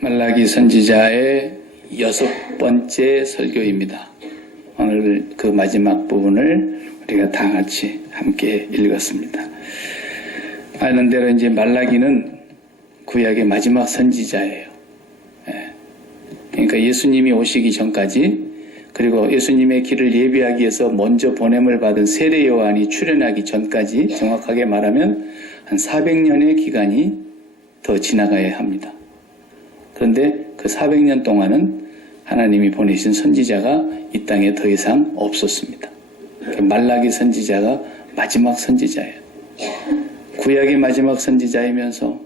말라기 선지자의 6번째 설교입니다. 오늘 그 마지막 부분을 우리가 다 같이 함께 읽었습니다. 아는 대로 이제 말라기는 구약의 마지막 선지자예요. 그러니까 예수님이 오시기 전까지, 그리고 예수님의 길을 예비하기 위해서 먼저 보냄을 받은 세례 요한이 출현하기 전까지, 정확하게 말하면 한 400년의 기간이 더 지나가야 합니다. 그런데 그 400년 동안은 하나님이 보내신 선지자가 이 땅에 더 이상 없었습니다. 말라기 선지자가 마지막 선지자예요. 구약의 마지막 선지자이면서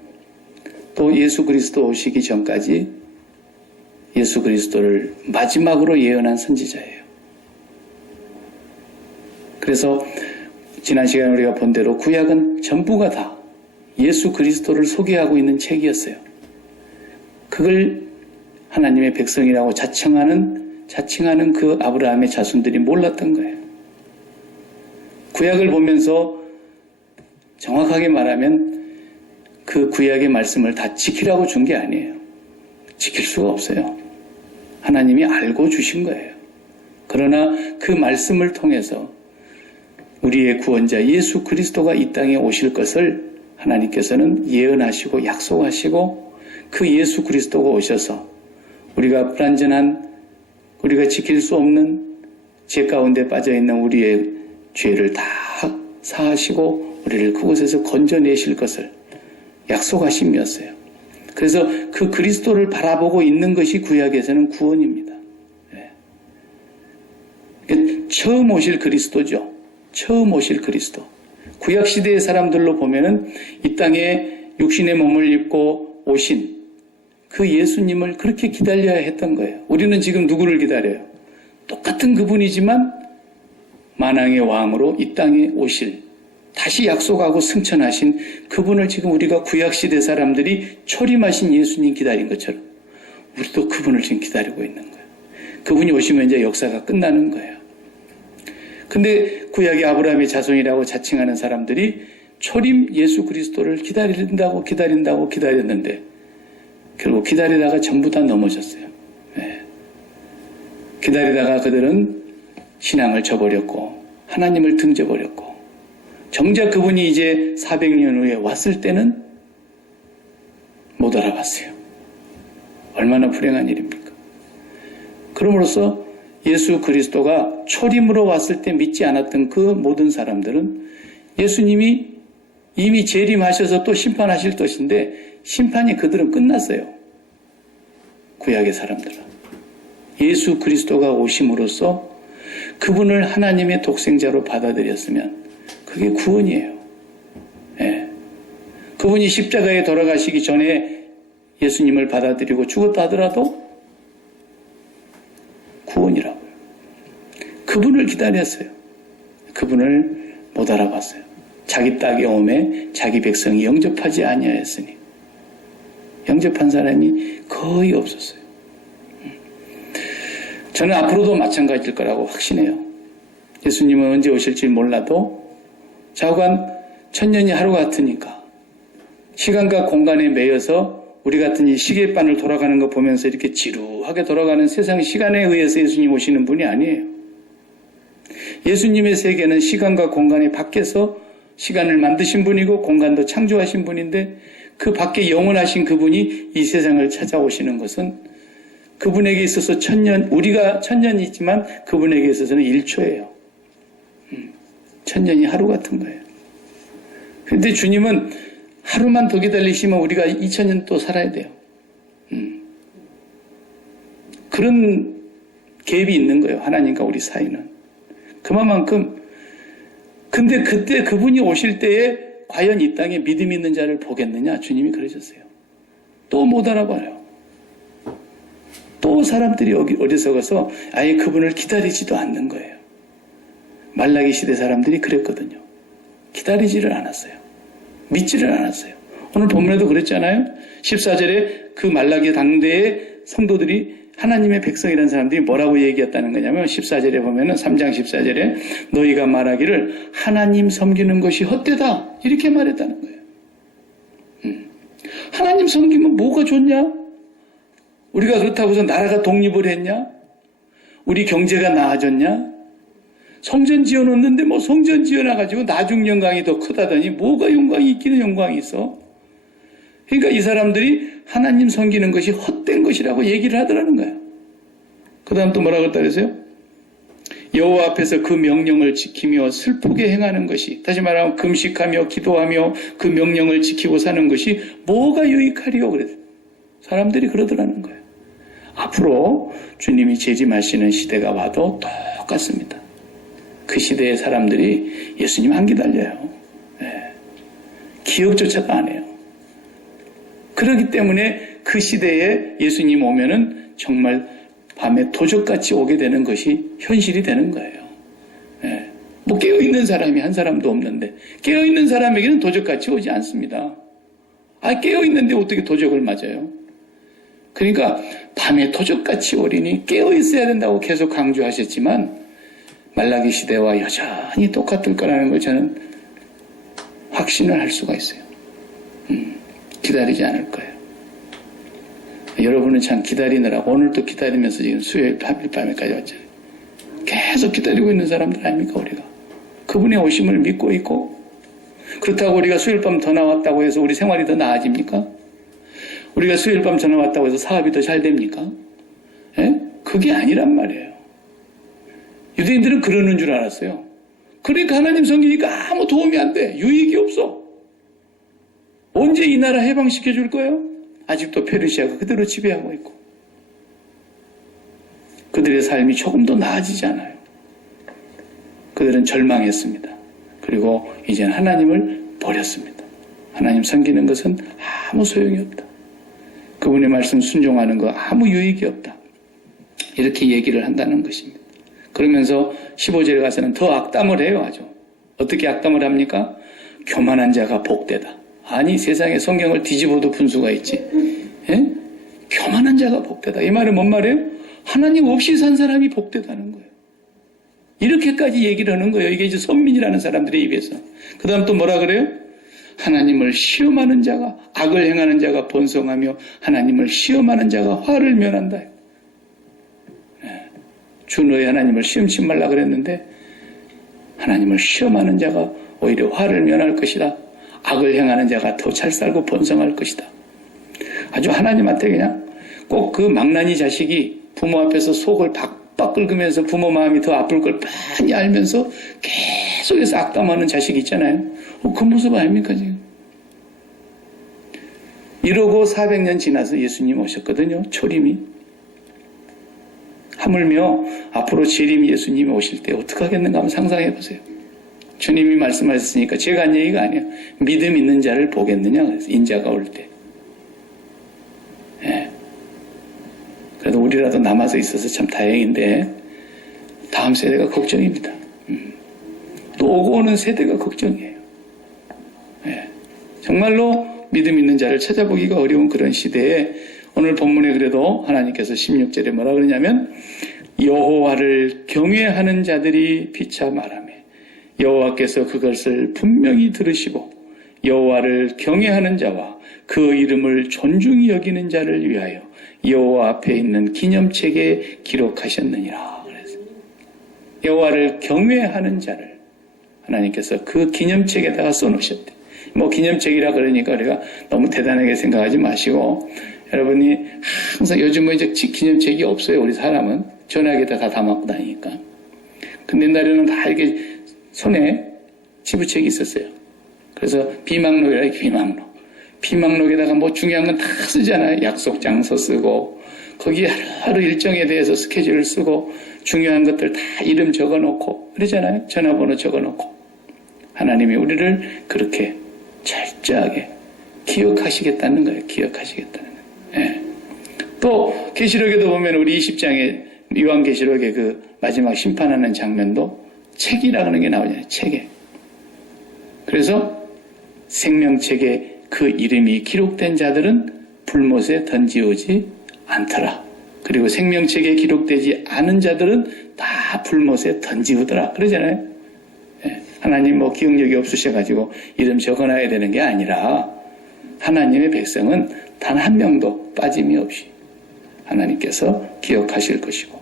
또 예수 그리스도 오시기 전까지 예수 그리스도를 마지막으로 예언한 선지자예요. 그래서 지난 시간에 우리가 본 대로 구약은 전부가 다 예수 그리스도를 소개하고 있는 책이었어요. 그걸 하나님의 백성이라고 자칭하는 그 아브라함의 자손들이 몰랐던 거예요. 구약을 보면서 정확하게 말하면 그 구약의 말씀을 다 지키라고 준 게 아니에요. 지킬 수가 없어요. 하나님이 알고 주신 거예요. 그러나 그 말씀을 통해서 우리의 구원자 예수 그리스도가 이 땅에 오실 것을 하나님께서는 예언하시고 약속하시고, 그 예수 그리스도가 오셔서 우리가 불완전한, 우리가 지킬 수 없는 죄 가운데 빠져있는 우리의 죄를 다 사하시고 우리를 그곳에서 건져내실 것을 약속하심이었어요. 그래서 그 그리스도를 바라보고 있는 것이 구약에서는 구원입니다. 처음 오실 그리스도죠. 처음 오실 그리스도. 구약시대의 사람들로 보면은 이 땅에 육신의 몸을 입고 오신 그 예수님을 그렇게 기다려야 했던 거예요. 우리는 지금 누구를 기다려요? 똑같은 그분이지만 만왕의 왕으로 이 땅에 오실, 다시 약속하고 승천하신 그분을 지금 우리가 구약시대 사람들이 초림하신 예수님 기다린 것처럼 우리도 그분을 지금 기다리고 있는 거예요. 그분이 오시면 이제 역사가 끝나는 거예요. 근데 구약의 아브라함의 자손이라고 자칭하는 사람들이 초림 예수 그리스도를 기다린다고 기다렸는데 결국 기다리다가 전부 다 넘어졌어요. 기다리다가 그들은 신앙을 저버렸고 하나님을 등져버렸고, 정작 그분이 이제 400년 후에 왔을 때는 못 알아봤어요. 얼마나 불행한 일입니까? 그럼으로써 예수 그리스도가 초림으로 왔을 때 믿지 않았던 그 모든 사람들은 예수님이 이미 재림하셔서 또 심판하실 것인데 심판이 그들은 끝났어요. 구약의 사람들은. 예수 그리스도가 오심으로써 그분을 하나님의 독생자로 받아들였으면 그게 구원이에요. 그분이 십자가에 돌아가시기 전에 예수님을 받아들이고 죽었다 하더라도 구원이라고요. 그분을 기다렸어요. 그분을 못 알아봤어요. 자기 땅에 오매 자기 백성이 영접하지 아니하였으니, 영접한 사람이 거의 없었어요. 저는 앞으로도 마찬가지일 거라고 확신해요. 예수님은 언제 오실지 몰라도 좌우간 천년이 하루 같으니까 시간과 공간에 매여서 우리 같은 이 시계바늘 돌아가는 거 보면서 이렇게 지루하게 돌아가는 세상 시간에 의해서 예수님 오시는 분이 아니에요. 예수님의 세계는 시간과 공간의 밖에서 시간을 만드신 분이고 공간도 창조하신 분인데, 그 밖에 영원하신 그분이 이 세상을 찾아오시는 것은 그분에게 있어서 천년, 우리가 천년이지만 그분에게 있어서는 1초예요. 천년이 하루 같은 거예요. 그런데 주님은 하루만 더 기다리시면 우리가 2000년 또 살아야 돼요. 그런 갭이 있는 거예요. 하나님과 우리 사이는. 그만큼. 근데 그때 그분이 오실 때에 과연 이 땅에 믿음 있는 자를 보겠느냐? 주님이 그러셨어요. 또 못 알아봐요. 또 사람들이 어리석어서 아예 그분을 기다리지도 않는 거예요. 말라기 시대 사람들이 그랬거든요. 기다리지를 않았어요. 믿지를 않았어요. 오늘 본문에도 그랬잖아요. 14절에 그 말라기 당대의 성도들이, 하나님의 백성이라는 사람들이 뭐라고 얘기했다는 거냐면 14절에 보면은 3장 14절에 너희가 말하기를 하나님 섬기는 것이 헛되다 이렇게 말했다는 거예요. 하나님 섬기면 뭐가 좋냐? 우리가 그렇다고 해서 나라가 독립을 했냐? 우리 경제가 나아졌냐? 성전 지어놓는데 뭐 성전 지어놔가지고 나중 영광이 더 크다더니 뭐가 영광이 있기는 영광이 있어. 그러니까 이 사람들이 하나님 섬기는 것이 헛된 것이라고 얘기를 하더라는 거야. 그 다음 또 뭐라고 했다 그랬어요? 여호와 앞에서 그 명령을 지키며 슬프게 행하는 것이, 다시 말하면 금식하며 기도하며 그 명령을 지키고 사는 것이 뭐가 유익하리요? 그랬어요. 사람들이 그러더라는 거예요. 앞으로 주님이 재림하시는 시대가 와도 똑같습니다. 그 시대의 사람들이 예수님 안 기다려요. 기억조차도 안 해요. 그렇기 때문에 그 시대에 예수님 오면은 정말 밤에 도적같이 오게 되는 것이 현실이 되는 거예요. 뭐 깨어있는 사람이 한 사람도 없는데 깨어있는 사람에게는 도적같이 오지 않습니다. 깨어있는데 어떻게 도적을 맞아요? 그러니까 밤에 도적같이 오리니 깨어있어야 된다고 계속 강조하셨지만 말라기 시대와 여전히 똑같을 거라는 걸 저는 확신을 할 수가 있어요. 기다리지 않을 거예요. 여러분은 참 기다리느라고 오늘도 기다리면서 지금 수요일 밤에까지 왔잖아요. 계속 기다리고 있는 사람들 아닙니까 우리가? 그분의 오심을 믿고 있고, 그렇다고 우리가 수요일 밤 더 나왔다고 해서 우리 생활이 더 나아집니까? 우리가 수요일 밤 전화 왔다고 해서 사업이 더 잘 됩니까? 그게 아니란 말이에요. 유대인들은 그러는 줄 알았어요. 그러니까 하나님 섬기니까 아무 도움이 안 돼. 유익이 없어. 언제 이 나라 해방시켜 줄 거예요? 아직도 페르시아가 그대로 지배하고 있고 그들의 삶이 조금 더 나아지지 않아요. 그들은 절망했습니다. 그리고 이제는 하나님을 버렸습니다. 하나님 섬기는 것은 아무 소용이 없다. 그분의 말씀 순종하는 거 아무 유익이 없다. 이렇게 얘기를 한다는 것입니다. 그러면서 15절에 가서는 더 악담을 해요. 아주. 어떻게 악담을 합니까? 교만한 자가 복되다. 아니 세상에 성경을 뒤집어도 분수가 있지. 교만한 자가 복되다. 이 말은 뭔 말이에요? 하나님 없이 산 사람이 복되다는 거예요. 이렇게까지 얘기를 하는 거예요. 이게 이제 선민이라는 사람들의 입에서. 그 다음 또 뭐라 그래요? 하나님을 시험하는 자가, 악을 행하는 자가 번성하며 하나님을 시험하는 자가 화를 면한다. 주 너희 하나님을 시험치 말라 그랬는데 하나님을 시험하는 자가 오히려 화를 면할 것이다. 악을 행하는 자가 더 잘 살고 번성할 것이다. 아주 하나님한테 그냥 꼭 그 망나니 자식이 부모 앞에서 속을 박박 긁으면서 부모 마음이 더 아플 걸 많이 알면서 계속해서 악담하는 자식이 있잖아요. 그 모습 아닙니까 지금? 이러고 400년 지나서 예수님 오셨거든요. 초림이. 하물며 앞으로 재림 예수님이 오실 때 어떻게 하겠는가 한번 상상해 보세요. 주님이 말씀하셨으니까 제가 한 얘기가 아니에요. 믿음 있는 자를 보겠느냐 그래서 인자가 올 때. 그래도 우리라도 남아서 있어서 참 다행인데 다음 세대가 걱정입니다. 또 오고 오는 세대가 걱정이에요. 정말로 믿음 있는 자를 찾아보기가 어려운 그런 시대에 오늘 본문에 그래도 하나님께서 16절에 뭐라 그러냐면 여호와를 경외하는 자들이 피차 말하며 여호와께서 그것을 분명히 들으시고 여호와를 경외하는 자와 그 이름을 존중히 여기는 자를 위하여 여호와 앞에 있는 기념책에 기록하셨느니라. 그래서 여호와를 경외하는 자를 하나님께서 그 기념책에다가 써놓으셨대. 뭐 기념책이라 그러니까 우리가 너무 대단하게 생각하지 마시고 여러분이 항상 요즘은 이제 기념책이 없어요. 우리 사람은 전화기에다 다 담아갖고 다니니까. 근데 옛날에는 다 이렇게 손에 지부책이 있었어요. 그래서 비망록이라 비망록. 비망록에다가 뭐 중요한 건 다 쓰잖아요. 약속 장소 쓰고 거기에 하루 일정에 대해서 스케줄을 쓰고 중요한 것들 다 이름 적어놓고 그러잖아요. 전화번호 적어놓고. 하나님이 우리를 그렇게 철저하게 기억하시겠다는 거예요. 기억하시겠다는 거예요. 또 계시록에도 보면 우리 20장에 요한계시록의 그 마지막 심판하는 장면도 책이라고 하는 게 나오잖아요. 책에. 그래서 생명책에 그 이름이 기록된 자들은 불못에 던지오지 않더라. 그리고 생명책에 기록되지 않은 자들은 다 불못에 던지우더라. 그러잖아요. 하나님 뭐 기억력이 없으셔가지고 이름 적어놔야 되는 게 아니라 하나님의 백성은 단 한 명도 빠짐이 없이 하나님께서 기억하실 것이고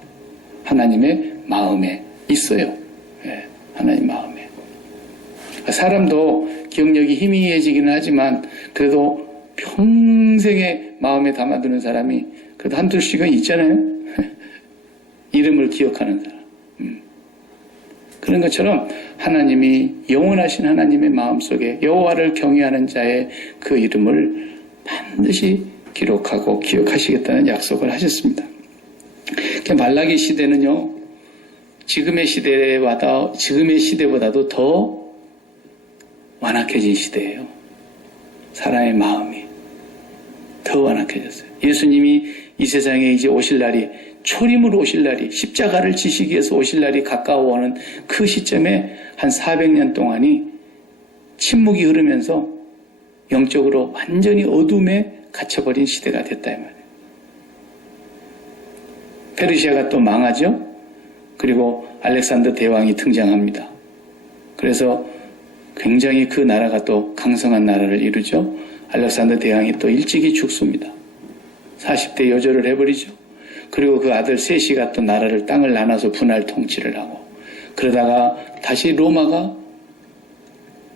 하나님의 마음에 있어요. 예, 하나님 마음에. 사람도 기억력이 희미해지기는 하지만 그래도 평생에 마음에 담아두는 사람이 그래도 한둘씩은 있잖아요. 이름을 기억하는 사람. 그런 것처럼 하나님이 영원하신 하나님의 마음속에 여호와를 경외하는 자의 그 이름을 반드시 기록하고 기억하시겠다는 약속을 하셨습니다. 말라기 시대는요, 지금의 시대보다도 더 완악해진 시대예요. 사람의 마음이 더 완악해졌어요. 예수님이 이 세상에 이제 오실 날이, 초림으로 오실 날이, 십자가를 지시기 위해서 오실 날이 가까워오는 그 시점에 한 400년 동안이 침묵이 흐르면서 영적으로 완전히 어둠에 갇혀버린 시대가 됐다 이 말이에요. 페르시아가 또 망하죠. 그리고 알렉산더 대왕이 등장합니다. 그래서 굉장히 그 나라가 또 강성한 나라를 이루죠. 알렉산더 대왕이 또 일찍이 죽습니다. 40대 여절을 해버리죠. 그리고 그 아들 셋이가 또 나라를 땅을 나눠서 분할 통치를 하고, 그러다가 다시 로마가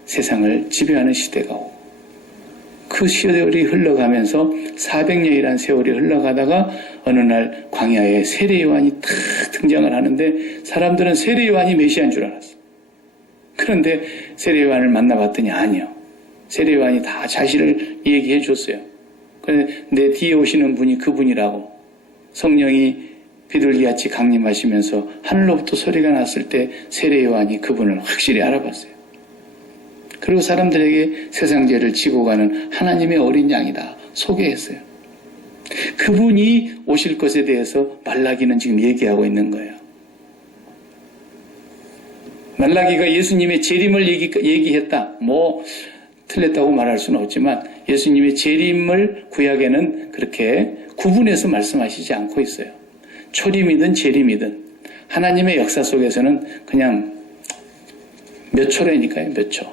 세상을 지배하는 시대가 오고, 그 세월이 흘러가면서 400년이라는 세월이 흘러가다가 어느 날 광야에 세례 요한이 탁 등장을 하는데 사람들은 세례 요한이 메시아인 줄 알았어. 그런데 세례 요한을 만나봤더니 아니요. 세례 요한이 다 자신을 얘기해 줬어요. 그런데 내 뒤에 오시는 분이 그분이라고. 성령이 비둘기같이 강림하시면서 하늘로부터 소리가 났을 때 세례 요한이 그분을 확실히 알아봤어요. 그리고 사람들에게 세상 죄를 지고 가는 하나님의 어린 양이다 소개했어요. 그분이 오실 것에 대해서 말라기는 지금 얘기하고 있는 거예요. 말라기가 예수님의 재림을 얘기했다. 틀렸다고 말할 수는 없지만 예수님의 재림을 구약에는 그렇게 구분해서 말씀하시지 않고 있어요. 초림이든 재림이든 하나님의 역사 속에서는 그냥 몇 초래니까요. 몇 초.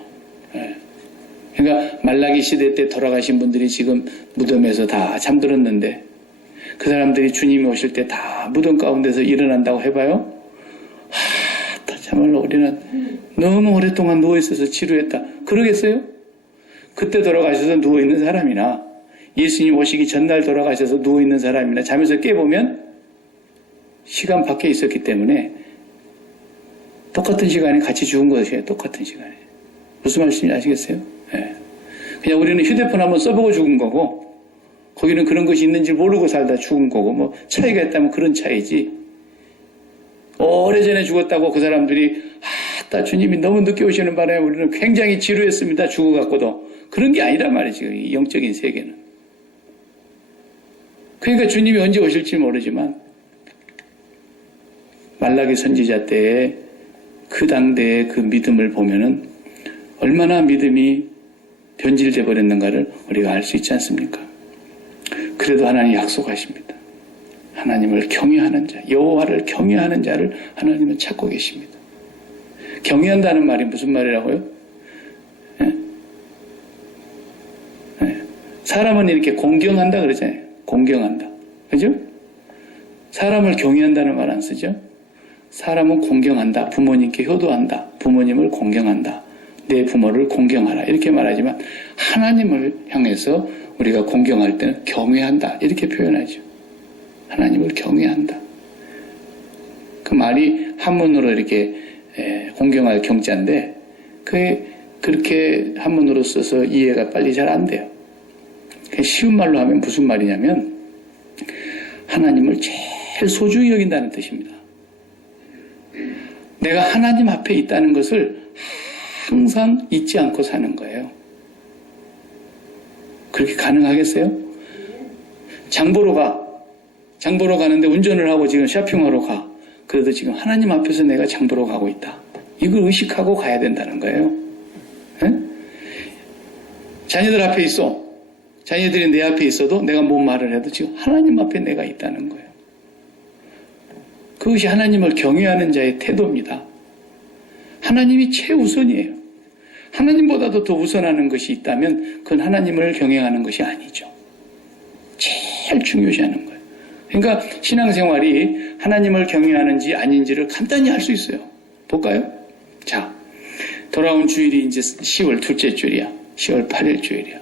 그러니까 말라기 시대 때 돌아가신 분들이 지금 무덤에서 다 잠들었는데 그 사람들이 주님이 오실 때 다 무덤 가운데서 일어난다고 해봐요. 참말로 우리는 너무 오랫동안 누워있어서 지루했다. 그러겠어요? 그때 돌아가셔서 누워있는 사람이나 예수님 오시기 전날 돌아가셔서 누워있는 사람이나 잠에서 깨보면 시간 밖에 있었기 때문에 똑같은 시간에 같이 죽은 것이에요. 똑같은 시간에. 무슨 말씀인지 아시겠어요? 네. 그냥 우리는 휴대폰 한번 써보고 죽은 거고 거기는 그런 것이 있는지 모르고 살다 죽은 거고 차이가 있다면 그런 차이지. 오래전에 죽었다고 그 사람들이 주님이 너무 늦게 오시는 바람에 우리는 굉장히 지루했습니다. 죽어갖고도. 그런 게 아니란 말이지. 이 영적인 세계는. 그러니까 주님이 언제 오실지 모르지만 말라기 선지자 때의 그 당대의 그 믿음을 보면은 얼마나 믿음이 변질돼 버렸는가를 우리가 알 수 있지 않습니까? 그래도 하나님 약속하십니다. 하나님을 경외하는 자, 여호와를 경외하는 자를 하나님은 찾고 계십니다. 경외한다는 말이 무슨 말이라고요? 네? 네. 사람은 이렇게 공경한다 그러잖아요. 공경한다. 그죠? 사람을 경외한다는 말 안 쓰죠? 사람은 공경한다. 부모님께 효도한다. 부모님을 공경한다. 내 부모를 공경하라. 이렇게 말하지만 하나님을 향해서 우리가 공경할 때는 경외한다. 이렇게 표현하죠. 하나님을 경외한다. 그 말이 한문으로 이렇게 공경할 경자인데 그게 그렇게 한문으로 써서 이해가 빨리 잘 안 돼요. 쉬운 말로 하면 무슨 말이냐면 하나님을 제일 소중히 여긴다는 뜻입니다. 내가 하나님 앞에 있다는 것을 항상 잊지 않고 사는 거예요. 그렇게 가능하겠어요? 장보러 가는데 운전을 하고 지금 쇼핑하러 가. 그래도 지금 하나님 앞에서 내가 장보러 가고 있다. 이걸 의식하고 가야 된다는 거예요. 네? 자녀들 앞에 있어. 자녀들이 내 앞에 있어도 내가 뭔 말을 해도 지금 하나님 앞에 내가 있다는 거예요. 그것이 하나님을 경외하는 자의 태도입니다. 하나님이 최우선이에요. 하나님보다도 더 우선하는 것이 있다면 그건 하나님을 경외하는 것이 아니죠. 제일 중요시하는 거예요. 그러니까 신앙생활이 하나님을 경외하는지 아닌지를 간단히 알 수 있어요. 볼까요? 자, 돌아온 주일이 이제 10월 둘째 주일이야. 10월 8일 주일이야.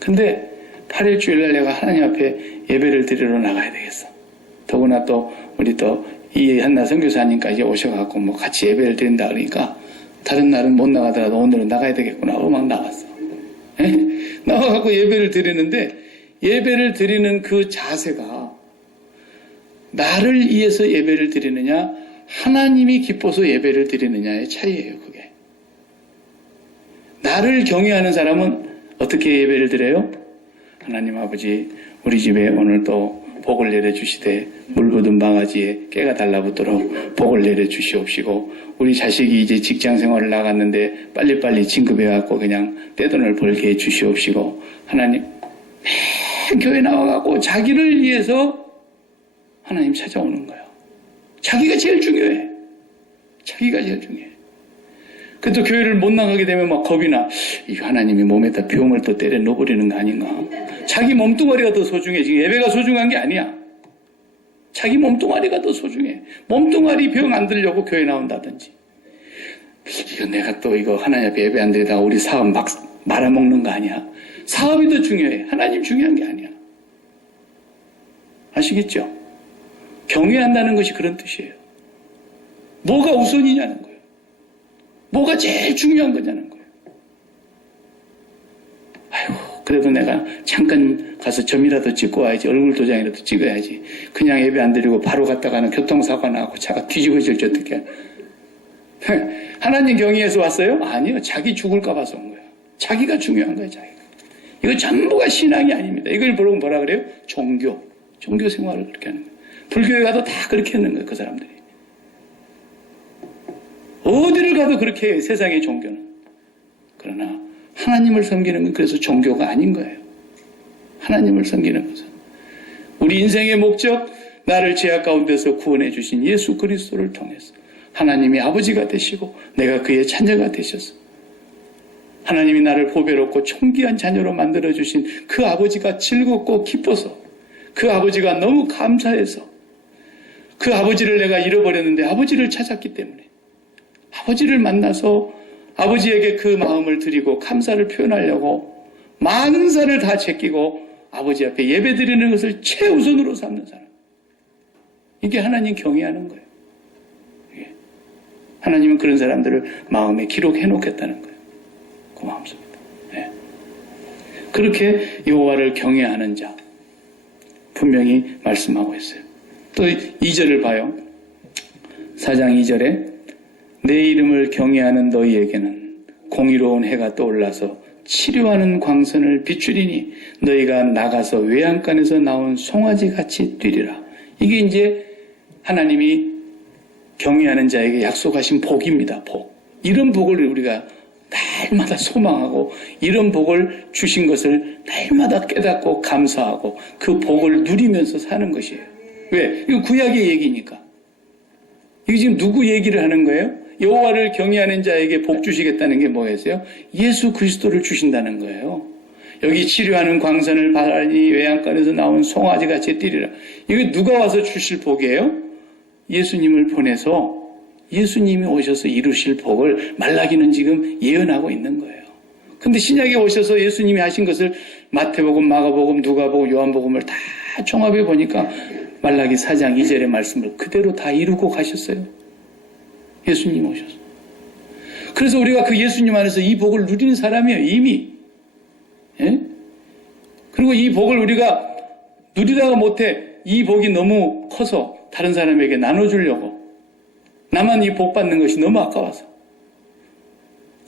근데 8일 주일날 내가 하나님 앞에 예배를 드리러 나가야 되겠어. 더구나 또 우리 또 이한나 선교사님까지 오셔갖고 뭐 같이 예배를 드린다 그러니까 다른 날은 못 나가더라도 오늘은 나가야 되겠구나 하고 막 나갔어. 나와갖고 예배를 드리는데 예배를 드리는 그 자세가 나를 위해서 예배를 드리느냐 하나님이 기뻐서 예배를 드리느냐의 차이예요. 그게. 나를 경외하는 사람은 어떻게 예배를 드려요? 하나님 아버지 우리 집에 오늘 또 복을 내려주시되 물부든 바가지에 깨가 달라붙도록 복을 내려주시옵시고 우리 자식이 이제 직장생활을 나갔는데 빨리빨리 진급해갖고 그냥 떼돈을 벌게 해주시옵시고 하나님 매일 교회 나와갖고 자기를 위해서 하나님 찾아오는 거예요. 자기가 제일 중요해. 자기가 제일 중요해. 그래도 교회를 못 나가게 되면 막 겁이 나. 이 하나님이 몸에다 병을 또 때려 넣어버리는 거 아닌가. 자기 몸뚱아리가 더 소중해. 지금 예배가 소중한 게 아니야. 자기 몸뚱아리가 더 소중해. 몸뚱아리 병 안 들려고 교회 나온다든지. 이거 내가 또 이거 하나님 앞에 예배 안 드리다가 우리 사업 막 말아먹는 거 아니야. 사업이 더 중요해. 하나님 중요한 게 아니야. 아시겠죠? 경외한다는 것이 그런 뜻이에요. 뭐가 우선이냐는 거예요. 뭐가 제일 중요한 거냐는 거예요. 아이고, 그래도 내가 잠깐 가서 점이라도 찍고 와야지. 얼굴 도장이라도 찍어야지. 그냥 예배 안 드리고 바로 갔다가는 교통사고가 나고 차가 뒤집어질지 어떡해. 하나님 경외해서 왔어요? 아니요. 자기 죽을까 봐서 온 거예요. 자기가 중요한 거예요. 자기가. 이거 전부가 신앙이 아닙니다. 이걸 보고 뭐라 그래요? 종교 생활을 그렇게 하는 거예요. 불교에 가도 다 그렇게 했는 거예요. 그 사람들이. 어디를 가도 그렇게 해요. 세상의 종교는. 그러나 하나님을 섬기는 건 그래서 종교가 아닌 거예요. 하나님을 섬기는 것은 우리 인생의 목적, 나를 죄악 가운데서 구원해 주신 예수 그리스도를 통해서 하나님이 아버지가 되시고 내가 그의 자녀가 되셔서 하나님이 나를 보배롭고 존귀한 자녀로 만들어주신 그 아버지가 즐겁고 기뻐서 그 아버지가 너무 감사해서 그 아버지를 내가 잃어버렸는데 아버지를 찾았기 때문에 아버지를 만나서 아버지에게 그 마음을 드리고 감사를 표현하려고 많은 살을 다 제끼고 아버지 앞에 예배드리는 것을 최우선으로 삼는 사람. 이게 하나님 경외하는 거예요. 하나님은 그런 사람들을 마음에 기록해 놓겠다는 거예요. 고맙습니다. 네. 그렇게 여호와를 경외하는 자 분명히 말씀하고 있어요. 또 2절을 봐요. 4장 2절에 내 이름을 경외하는 너희에게는 공의로운 해가 떠올라서 치료하는 광선을 비추리니 너희가 나가서 외양간에서 나온 송아지같이 뛰리라. 이게 이제 하나님이 경외하는 자에게 약속하신 복입니다. 복. 이런 복을 우리가 날마다 소망하고 이런 복을 주신 것을 날마다 깨닫고 감사하고 그 복을 누리면서 사는 것이에요. 왜? 이거 구약의 얘기니까. 이게 지금 누구 얘기를 하는 거예요? 여호와를 경외하는 자에게 복 주시겠다는 게 뭐였어요? 예수 그리스도를 주신다는 거예요. 여기 치료하는 광선을 바라니 외양간에서 나온 송아지같이 뛰리라. 이거 누가 와서 주실 복이에요? 예수님을 보내서 예수님이 오셔서 이루실 복을 말라기는 지금 예언하고 있는 거예요. 근데 신약에 오셔서 예수님이 하신 것을 마태복음, 마가복음, 누가복음, 요한복음을 다 종합해 보니까 말라기 4장 2절의 말씀을 그대로 다 이루고 가셨어요. 예수님 오셔서. 그래서 우리가 그 예수님 안에서 이 복을 누리는 사람이에요. 이미. 예? 그리고 이 복을 우리가 누리다가 못해 이 복이 너무 커서 다른 사람에게 나눠주려고 나만 이 복 받는 것이 너무 아까워서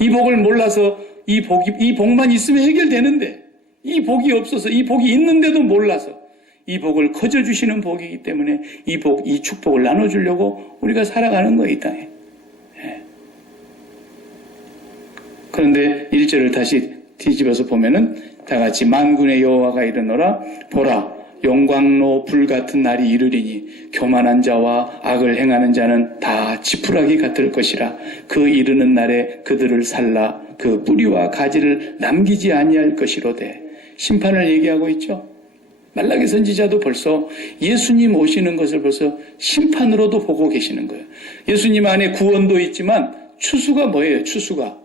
이 복을 몰라서 이 복만 있으면 해결되는데 이 복이 없어서 이 복이 있는데도 몰라서 이 복을 거저주시는 복이기 때문에 이 축복을 나눠주려고 우리가 살아가는 거예요, 이 땅에. 예. 그런데 1절을 다시 뒤집어서 보면은 다 같이 만군의 여호와가 이르노라 보라 용광로 불같은 날이 이르리니 교만한 자와 악을 행하는 자는 다 지푸라기 같을 것이라 그 이르는 날에 그들을 살라 그 뿌리와 가지를 남기지 아니할 것이로되 심판을 얘기하고 있죠. 말라기 선지자도 벌써 예수님 오시는 것을 벌써 심판으로도 보고 계시는 거예요. 예수님 안에 구원도 있지만 추수가 뭐예요? 추수가.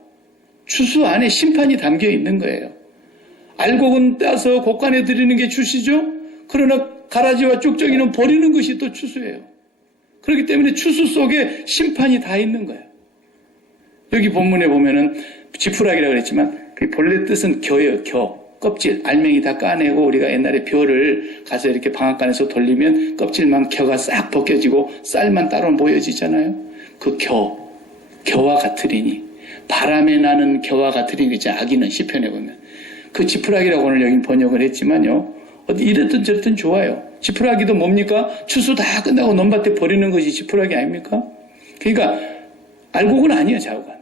추수 안에 심판이 담겨 있는 거예요. 알곡은 따서 곡간에 드리는 게 추수죠. 그러나 가라지와 쭉정이는 버리는 것이 또 추수예요. 그렇기 때문에 추수 속에 심판이 다 있는 거예요. 여기 본문에 보면은 지푸라기라고 그랬지만 그 본래 뜻은 겨예요. 겨. 껍질, 알맹이 다 까내고 우리가 옛날에 벼를 가서 이렇게 방앗간에서 돌리면 껍질만 겨가 싹 벗겨지고 쌀만 따로 모여지잖아요. 그 겨와 같으리니 바람에 나는 겨와 같으리니 아기는 시편에 보면 그 지푸라기라고 오늘 여기 번역을 했지만요. 어디 이랬든 저랬든 좋아요. 지푸라기도 뭡니까? 추수 다 끝나고 논밭에 버리는 것이 지푸라기 아닙니까? 그러니까 알곡은 아니에요, 좌우간.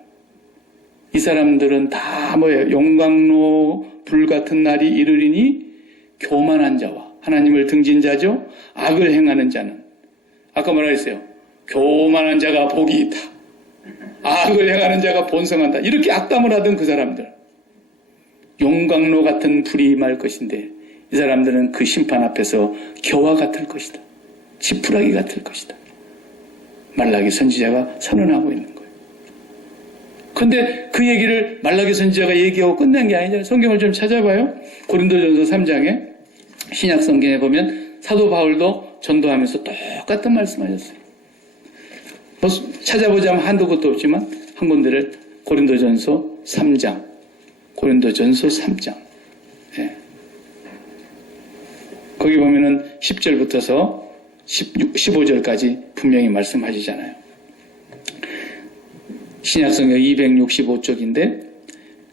이 사람들은 다 뭐예요? 용광로 불같은 날이 이르리니 교만한 자와 하나님을 등진 자죠. 악을 행하는 자는 아까 뭐라 했어요? 교만한 자가 복이 있다. 악을 행하는 자가 본성한다. 이렇게 악담을 하던 그 사람들. 용광로 같은 불이 임할 것인데 이 사람들은 그 심판 앞에서 겨와 같을 것이다. 지푸라기 같을 것이다. 말라기 선지자가 선언하고 있는 거예요. 그런데 그 얘기를 말라기 선지자가 얘기하고 끝낸 게 아니잖아요. 성경을 좀 찾아봐요. 고린도전서 3장에 신약 성경에 보면 사도 바울도 전도하면서 똑같은 말씀하셨어요. 뭐 찾아보자면 한도 것도 없지만 한 군데를 고린도전서 3장 예. 거기 보면은 10절부터서 15절까지 분명히 말씀하시잖아요. 신약성경 265쪽인데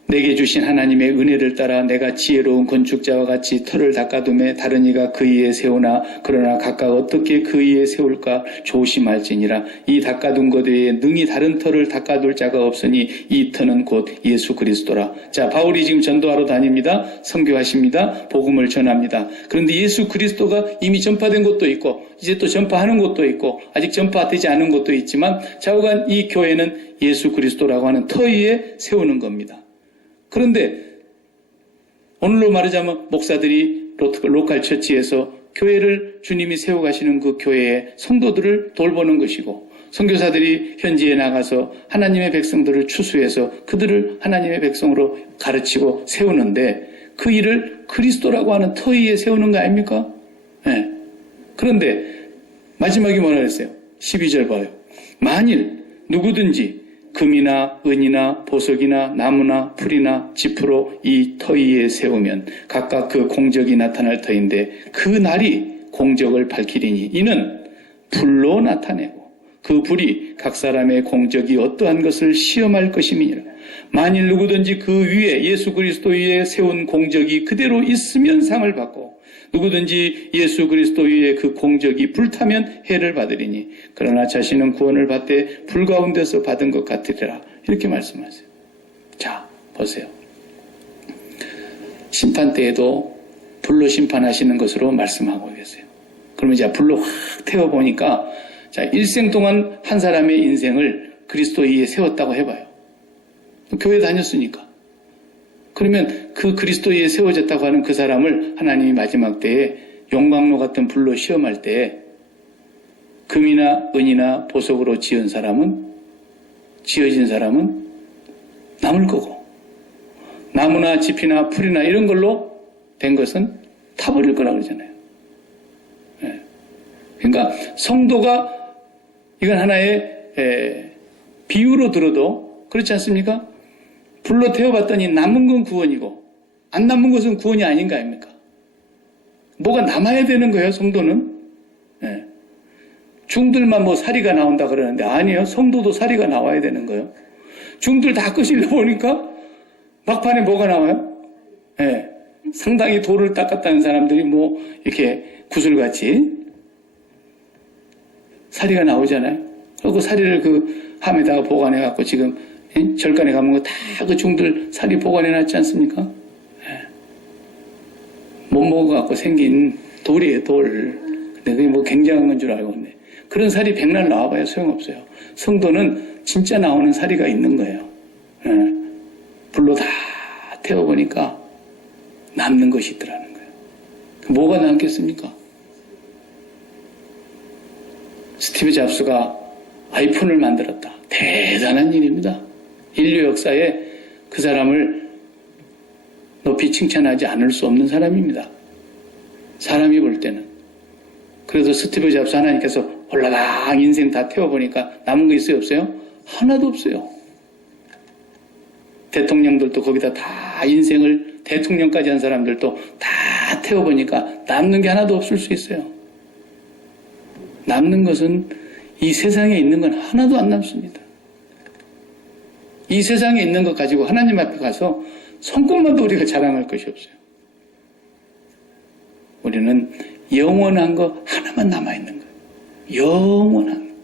내게 주신 하나님의 은혜를 따라 내가 지혜로운 건축자와 같이 터를 닦아둠에 다른 이가 그 위에 세우나 그러나 각각 어떻게 그 위에 세울까 조심할지니라. 이 닦아둔 것 외에 능히 다른 터를 닦아둘 자가 없으니 이 터는 곧 예수 그리스도라. 자, 바울이 지금 전도하러 다닙니다. 선교하십니다. 복음을 전합니다. 그런데 예수 그리스도가 이미 전파된 것도 있고 이제 또 전파하는 것도 있고 아직 전파되지 않은 것도 있지만 좌우간 이 교회는 예수 그리스도라고 하는 터 위에 세우는 겁니다. 그런데 오늘로 말하자면 목사들이 로컬 처치에서 교회를 주님이 세워가시는 그 교회의 성도들을 돌보는 것이고 선교사들이 현지에 나가서 하나님의 백성들을 추수해서 그들을 하나님의 백성으로 가르치고 세우는데 그 일을 그리스도라고 하는 터 위에 세우는 거 아닙니까? 네. 그런데 마지막에 뭐라 그랬어요? 12절 봐요. 만일 누구든지 금이나 은이나 보석이나 나무나 풀이나 지푸로 이 터 위에 세우면 각각 그 공적이 나타날 터인데 그 날이 공적을 밝히리니 이는 불로 나타내고 그 불이 각 사람의 공적이 어떠한 것을 시험할 것임이니라. 만일 누구든지 그 위에 예수 그리스도 위에 세운 공적이 그대로 있으면 상을 받고 누구든지 예수 그리스도 위에 그 공적이 불타면 해를 받으리니 그러나 자신은 구원을 받되 불 가운데서 받은 것 같으리라. 이렇게 말씀하세요. 자, 보세요. 심판 때에도 불로 심판하시는 것으로 말씀하고 계세요. 그러면 이제 불로 확 태워보니까 자, 일생 동안 한 사람의 인생을 그리스도 위에 세웠다고 해봐요. 교회 다녔으니까. 그러면 그 그리스도 위에 세워졌다고 하는 그 사람을 하나님이 마지막 때에 용광로 같은 불로 시험할 때 금이나 은이나 보석으로 지어진 사람은 남을 거고 나무나 짚이나 풀이나 이런 걸로 된 것은 타버릴 거라고 그러잖아요. 네. 그러니까 성도가 이건 하나의 비유로 들어도 그렇지 않습니까? 불로 태워봤더니 남은 건 구원이고 안 남은 것은 구원이 아닌가 아닙니까? 뭐가 남아야 되는 거예요, 성도는. 네. 중들만 뭐 사리가 나온다 그러는데 아니에요. 성도도 사리가 나와야 되는 거예요. 중들 다 끄시려 보니까 막판에 뭐가 나와요? 네. 상당히 돌을 닦았다는 사람들이 뭐 이렇게 구슬같이 사리가 나오잖아요. 그리고 사리를 그 함에다가 보관해갖고 지금 절간에 가면 거 다 그 중들 사리 보관해놨지 않습니까? 네. 못 먹어갖고 생긴 돌이에요, 돌. 근데 그게 뭐 굉장한 건 줄 알고 있네. 그런 살이 백날 나와봐야 소용없어요. 성도는 진짜 나오는 사리가 있는 거예요. 네. 불로 다 태워보니까 남는 것이 있더라는 거예요. 뭐가 남겠습니까? 스티브 잡스가 아이폰을 만들었다. 대단한 일입니다. 인류 역사에 그 사람을 높이 칭찬하지 않을 수 없는 사람입니다. 사람이 볼 때는. 그래도 스티브 잡스 하나님께서 올라당 인생 다 태워보니까 남은 거 있어요? 없어요? 하나도 없어요. 대통령들도 거기다 다 인생을 대통령까지 한 사람들도 다 태워보니까 남는 게 하나도 없을 수 있어요. 남는 것은 이 세상에 있는 건 하나도 안 남습니다. 이 세상에 있는 것 가지고 하나님 앞에 가서 손꼽만도 우리가 자랑할 것이 없어요. 우리는 영원한 거 하나만 남아있는 거예요. 영원한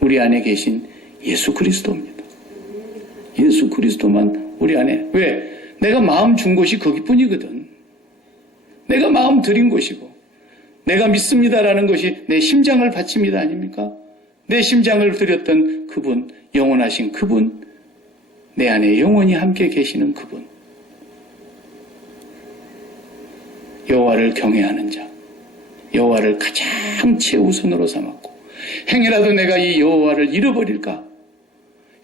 우리 안에 계신 예수 그리스도입니다. 예수 그리스도만 우리 안에. 왜? 내가 마음 준 곳이 거기뿐이거든. 내가 마음 드린 곳이고 내가 믿습니다라는 것이 내 심장을 바칩니다 아닙니까? 내 심장을 드렸던 그분, 영원하신 그분, 내 안에 영원히 함께 계시는 그분, 여호와를 경외하는 자, 여호와를 가장 최우선으로 삼았고 행여라도 내가 이 여호와를 잃어버릴까?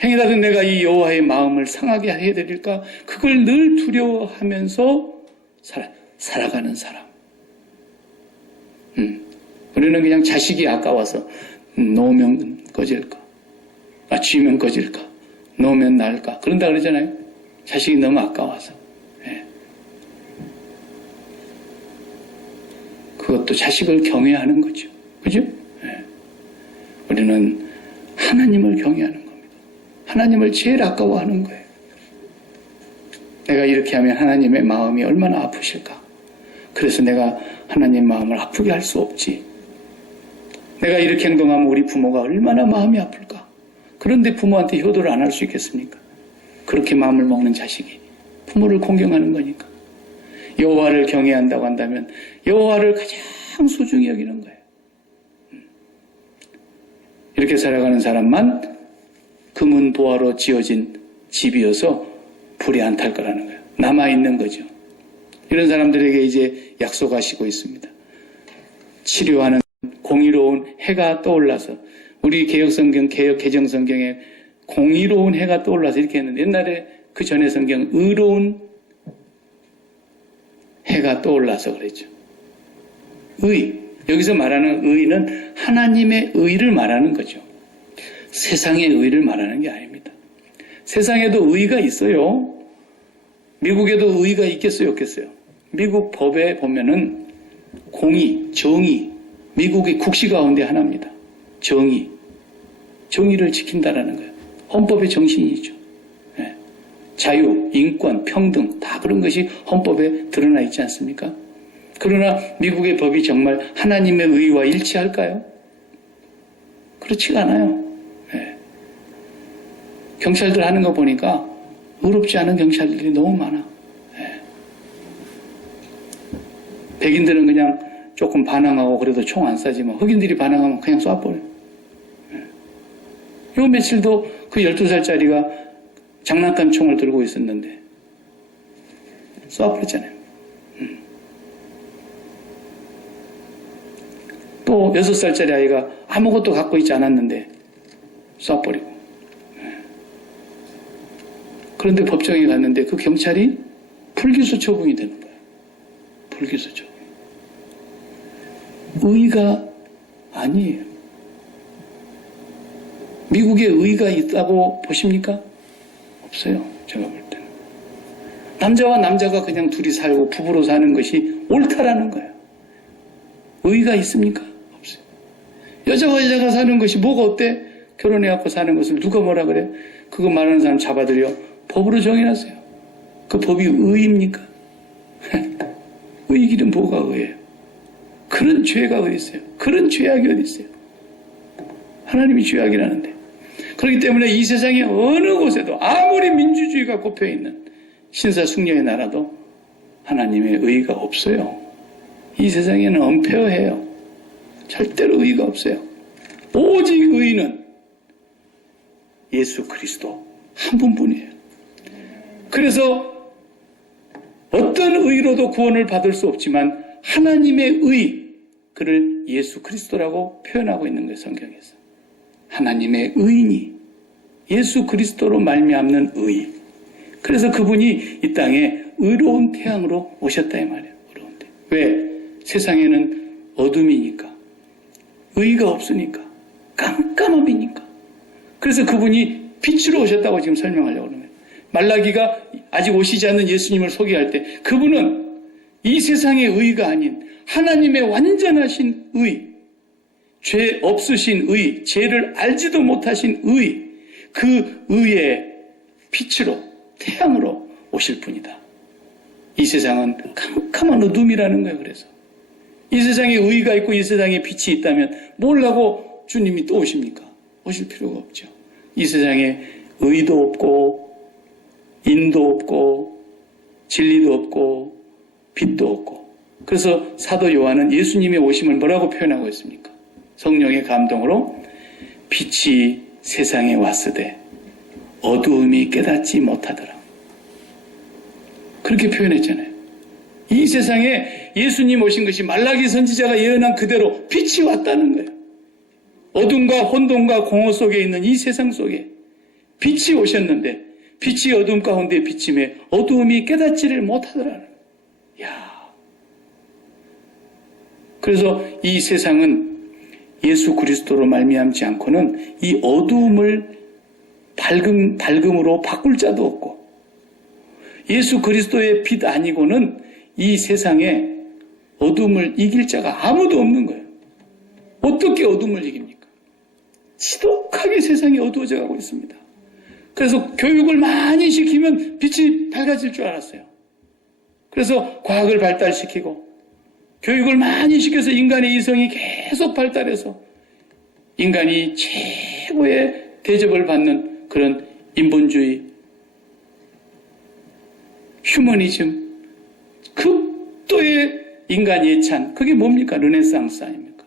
행여라도 내가 이 여호와의 마음을 상하게 해드릴까? 그걸 늘 두려워하면서 살아가는 사람. 우리는 그냥 자식이 아까워서 놓으면 꺼질까? 쥐면 꺼질까? 놓으면 나을까? 그런다 그러잖아요. 자식이 너무 아까워서. 예. 그것도 자식을 경외하는 거죠. 그죠? 예. 우리는 하나님을 경외하는 겁니다. 하나님을 제일 아까워하는 거예요. 내가 이렇게 하면 하나님의 마음이 얼마나 아프실까? 그래서 내가 하나님 마음을 아프게 할 수 없지. 내가 이렇게 행동하면 우리 부모가 얼마나 마음이 아플까? 그런데 부모한테 효도를 안 할 수 있겠습니까? 그렇게 마음을 먹는 자식이 부모를 공경하는 거니까. 여호와를 경외한다고 한다면 여호와를 가장 소중히 여기는 거예요. 이렇게 살아가는 사람만 금은 보화로 지어진 집이어서 불이 안 탈 거라는 거예요. 남아있는 거죠. 이런 사람들에게 이제 약속하시고 있습니다. 치료하는 공의로운 해가 떠올라서 우리 개혁성경, 개정성경에 공의로운 해가 떠올라서 이렇게 했는데 옛날에 그 전에 성경 의로운 해가 떠올라서 그랬죠. 의. 여기서 말하는 의는 하나님의 의를 말하는 거죠. 세상의 의를 말하는 게 아닙니다. 세상에도 의가 있어요. 미국에도 의가 있겠어요, 없겠어요? 미국 법에 보면은 공의, 정의, 미국의 국시 가운데 하나입니다. 정의. 정의를 지킨다라는 거예요. 헌법의 정신이죠. 네. 자유, 인권, 평등 다 그런 것이 헌법에 드러나 있지 않습니까? 그러나 미국의 법이 정말 하나님의 의와 일치할까요? 그렇지가 않아요. 네. 경찰들 하는 거 보니까 의롭지 않은 경찰들이 너무 많아. 네. 백인들은 그냥 조금 반항하고 그래도 총 안 쏴지만 흑인들이 반항하면 그냥 쏴버려. 요 며칠도 그 12살짜리가 장난감 총을 들고 있었는데 쏴버렸잖아요. 또 6살짜리 아이가 아무것도 갖고 있지 않았는데 쏴버리고. 그런데 법정에 갔는데 그 경찰이 불기소 처분이 되는 거예요. 불기소 처분. 의가 아니에요. 미국에 의가 있다고 보십니까? 없어요. 제가 볼 때는. 남자와 남자가 그냥 둘이 살고 부부로 사는 것이 옳다라는 거예요. 의가 있습니까? 없어요. 여자와 여자가 사는 것이 뭐가 어때? 결혼해갖고 사는 것을 누가 뭐라 그래? 그거 말하는 사람 잡아들여 법으로 정해놨어요. 그 법이 의입니까? 의의 길은 뭐가 의예요? 그런 죄가 어디 있어요? 그런 죄악이 어디 있어요? 하나님이 죄악이라는데. 그렇기 때문에 이 세상의 어느 곳에도 아무리 민주주의가 꼽혀있는 신사숙녀의 나라도 하나님의 의의가 없어요. 이 세상에는 엄폐어해요. 절대로 의의가 없어요. 오직 의의는 예수 그리스도 한 분뿐이에요. 그래서 어떤 의의로도 구원을 받을 수 없지만 하나님의 의, 그를 예수 그리스도라고 표현하고 있는 거예요, 성경에서. 하나님의 의인이 예수 그리스도로 말미암는 의. 그래서 그분이 이 땅에 의로운 태양으로 오셨다 이 말이에요. 의로운 태양. 왜? 세상에는 어둠이니까, 의가 없으니까, 깜깜함이니까. 그래서 그분이 빛으로 오셨다고 지금 설명하려고 그러는 거예요. 말라기가 아직 오시지 않는 예수님을 소개할 때 그분은 이 세상의 의가 아닌 하나님의 완전하신 의, 죄 없으신 의, 죄를 알지도 못하신 의, 그 의의 빛으로, 태양으로 오실 분이다. 이 세상은 캄캄한 어둠이라는 거예요. 그래서 이 세상에 의가 있고 이 세상에 빛이 있다면 뭘 하고 주님이 또 오십니까? 오실 필요가 없죠. 이 세상에 의도 없고 인도 없고 진리도 없고 빛도 없고. 그래서 사도 요한은 예수님의 오심을 뭐라고 표현하고 있습니까? 성령의 감동으로 빛이 세상에 왔으되 어두움이 깨닫지 못하더라. 그렇게 표현했잖아요. 이 세상에 예수님 오신 것이 말라기 선지자가 예언한 그대로 빛이 왔다는 거예요. 어둠과 혼돈과 공허 속에 있는 이 세상 속에 빛이 오셨는데 빛이 어둠 가운데 비침에 어두움이 깨닫지를 못하더라는 거예요. 야. 그래서 이 세상은 예수 그리스도로 말미암지 않고는 이 어두움을 밝음으로 바꿀 자도 없고, 예수 그리스도의 빛 아니고는 이 세상에 어둠을 이길 자가 아무도 없는 거예요. 어떻게 어둠을 이깁니까? 지독하게 세상이 어두워져 가고 있습니다. 그래서 교육을 많이 시키면 빛이 밝아질 줄 알았어요. 그래서 과학을 발달시키고 교육을 많이 시켜서 인간의 이성이 계속 발달해서 인간이 최고의 대접을 받는 그런 인본주의, 휴머니즘, 극도의 인간 예찬, 그게 뭡니까? 르네상스 아닙니까?